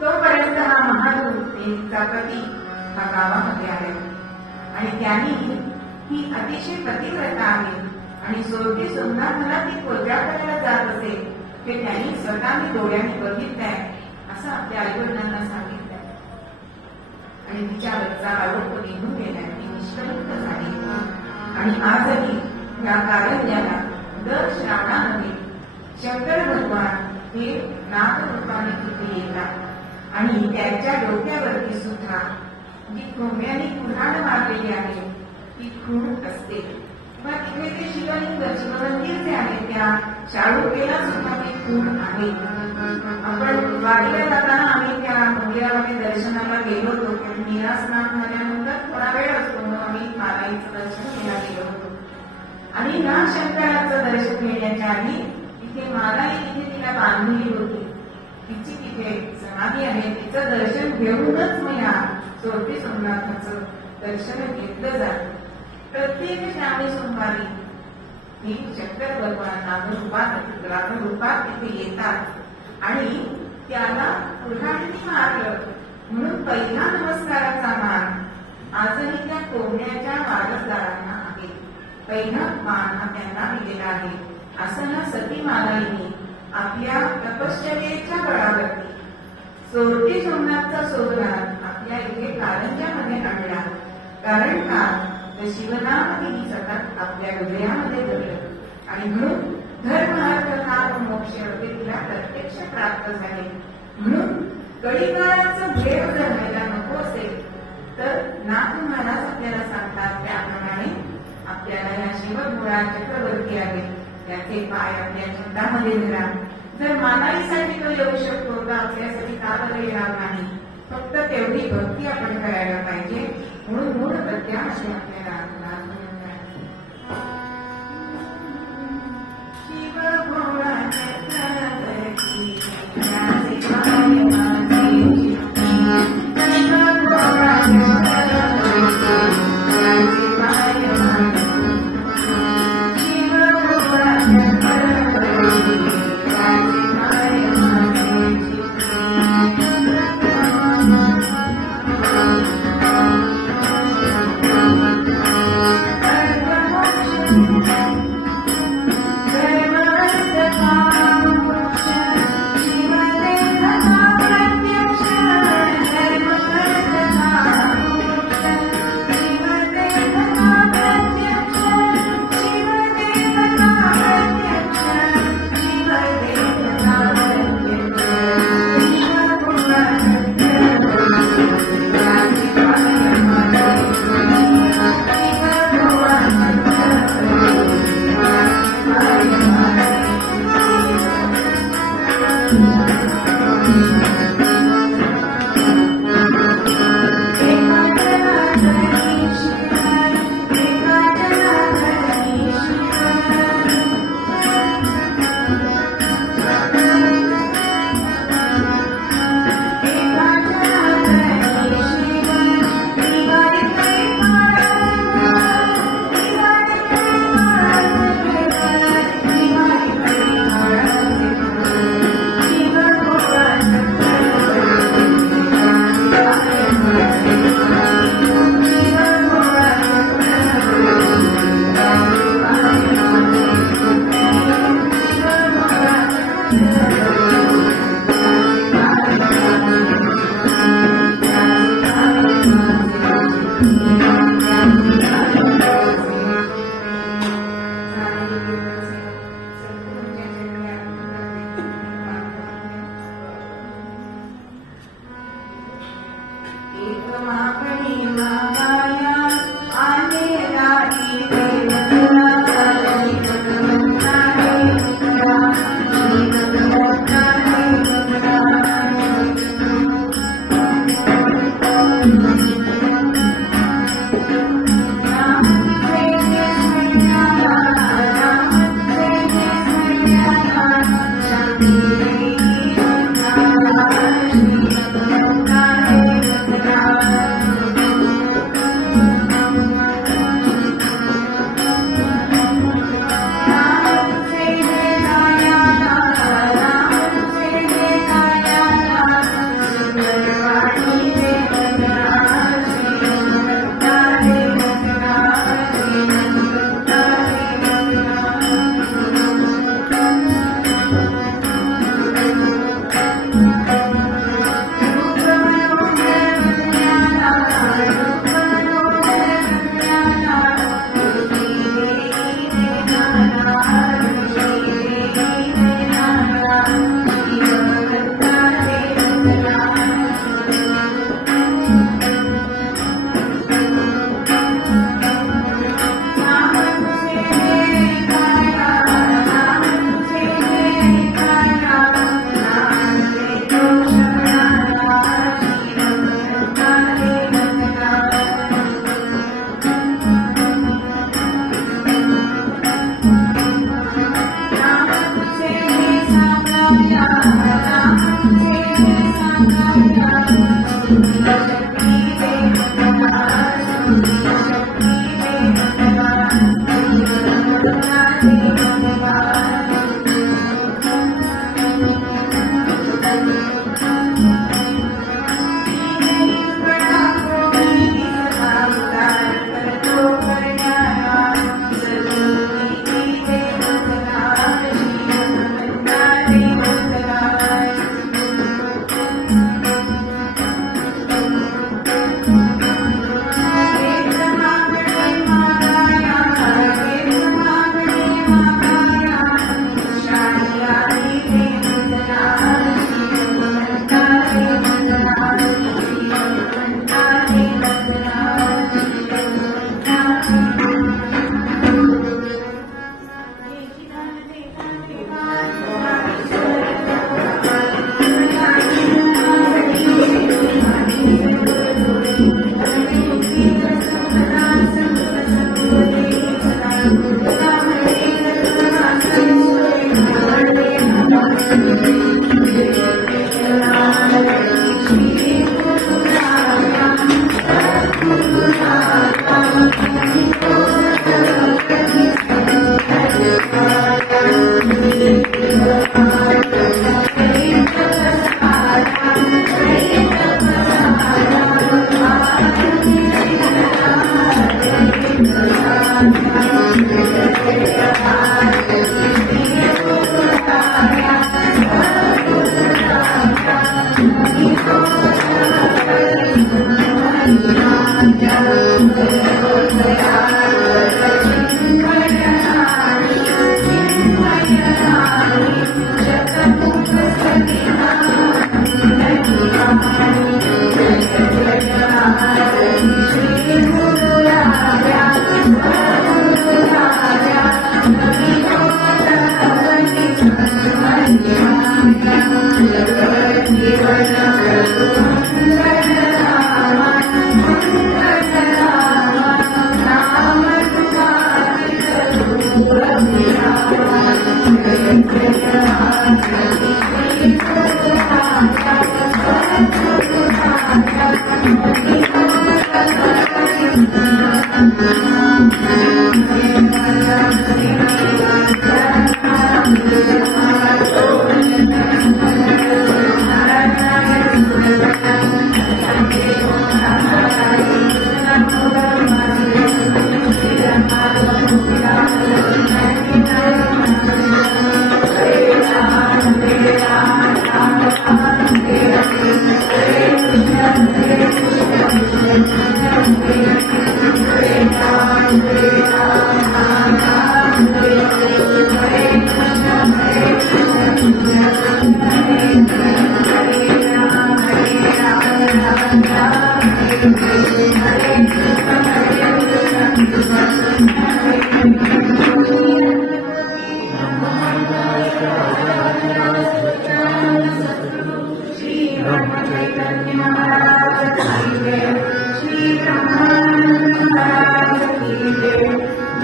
तोपर्यंत हा प्रजापती हा गावामध्ये आहे आणि त्यांनी ही अतिशय पतिव्रता आहे आणि सोरटी सोमनाथला ती पूजा करायला जात असेल हे त्यांनी स्वतः मी डोळ्याने बघितलंय असं आपल्या आईवडिलांना सांगितलंय आणि तिच्यावरचा आरोप निघून गेलाय, ती निष्कलंक झाली. आणि आजही या कारंज्याला दर श्रावणामध्ये शंकर भगवान हे नागरूपाने तिथे येतात आणि त्यांच्या डोक्यावरती सुद्धा जी कोंबड्याने कुऱ्हाड मारलेली आहे ती खूण असते. मग तिथे ते शिवलिंग शिवमंदिर जे आहे त्या चाळुक्याला सुद्धा ती खूण आहे. आपण वाडीला जाताना आम्ही त्या मंदिरामध्ये दर्शनाला गेलो होतो, पण मीरा स्नान झाल्यानंतर थोडा वेळ असतो म्हणून आम्ही मालाईचं दर्शन घ्यायला गेलो होतो. आणि ना शंकराचं दर्शन घेण्याच्या आधी तिथे मालाई तिथे तिला बांधलेली होती, तिची तिथे समाधी आहे, तिचं दर्शन घेऊनच मला सोरटी सोमनाथाचं दर्शन घेतलं जातं. प्रत्येक श्रावणी सोमवारी ही शंकर भगवान नागरूपात तिथे येतात आणि त्याला कुऱ्हाडीने मारलं म्हणून पहिला नमस्काराचा मान आजही त्या कोंबड्याच्या वारसदारांना आहे. पहिला मान हा त्यांना दिलेला आहे. असं ना सती मालाईने आपल्या तपश्चर्येच्या बळावरती सोरटी सोमनाथचा सोहळा आपल्या इथे कारंज्यामध्ये आणला. कारण का तर शिवनामही सतत आपल्या हृदयामध्ये घडलं आणि म्हणून धर्म अर्थ काम मोक्ष हे तिला प्रत्यक्ष प्राप्त झाले. म्हणून कळीकाळाचं भेद जर व्हायला नको असेल तर नाथ महाराज आपल्याला सांगतात त्याप्रमाणे आपल्याला या शिवगुणा चक्रवर्ती आहे त्याचे पाय आपल्या छंदामध्ये धरा. जर मानाईसाठी तो येऊ शकतो तर आपल्यासाठी का बरं येणार नाही. फक्त तेवढी भक्ती आपण करायला पाहिजे. म्हणून मूळ प्रत्याशी आपल्याला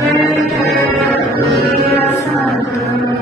जय जय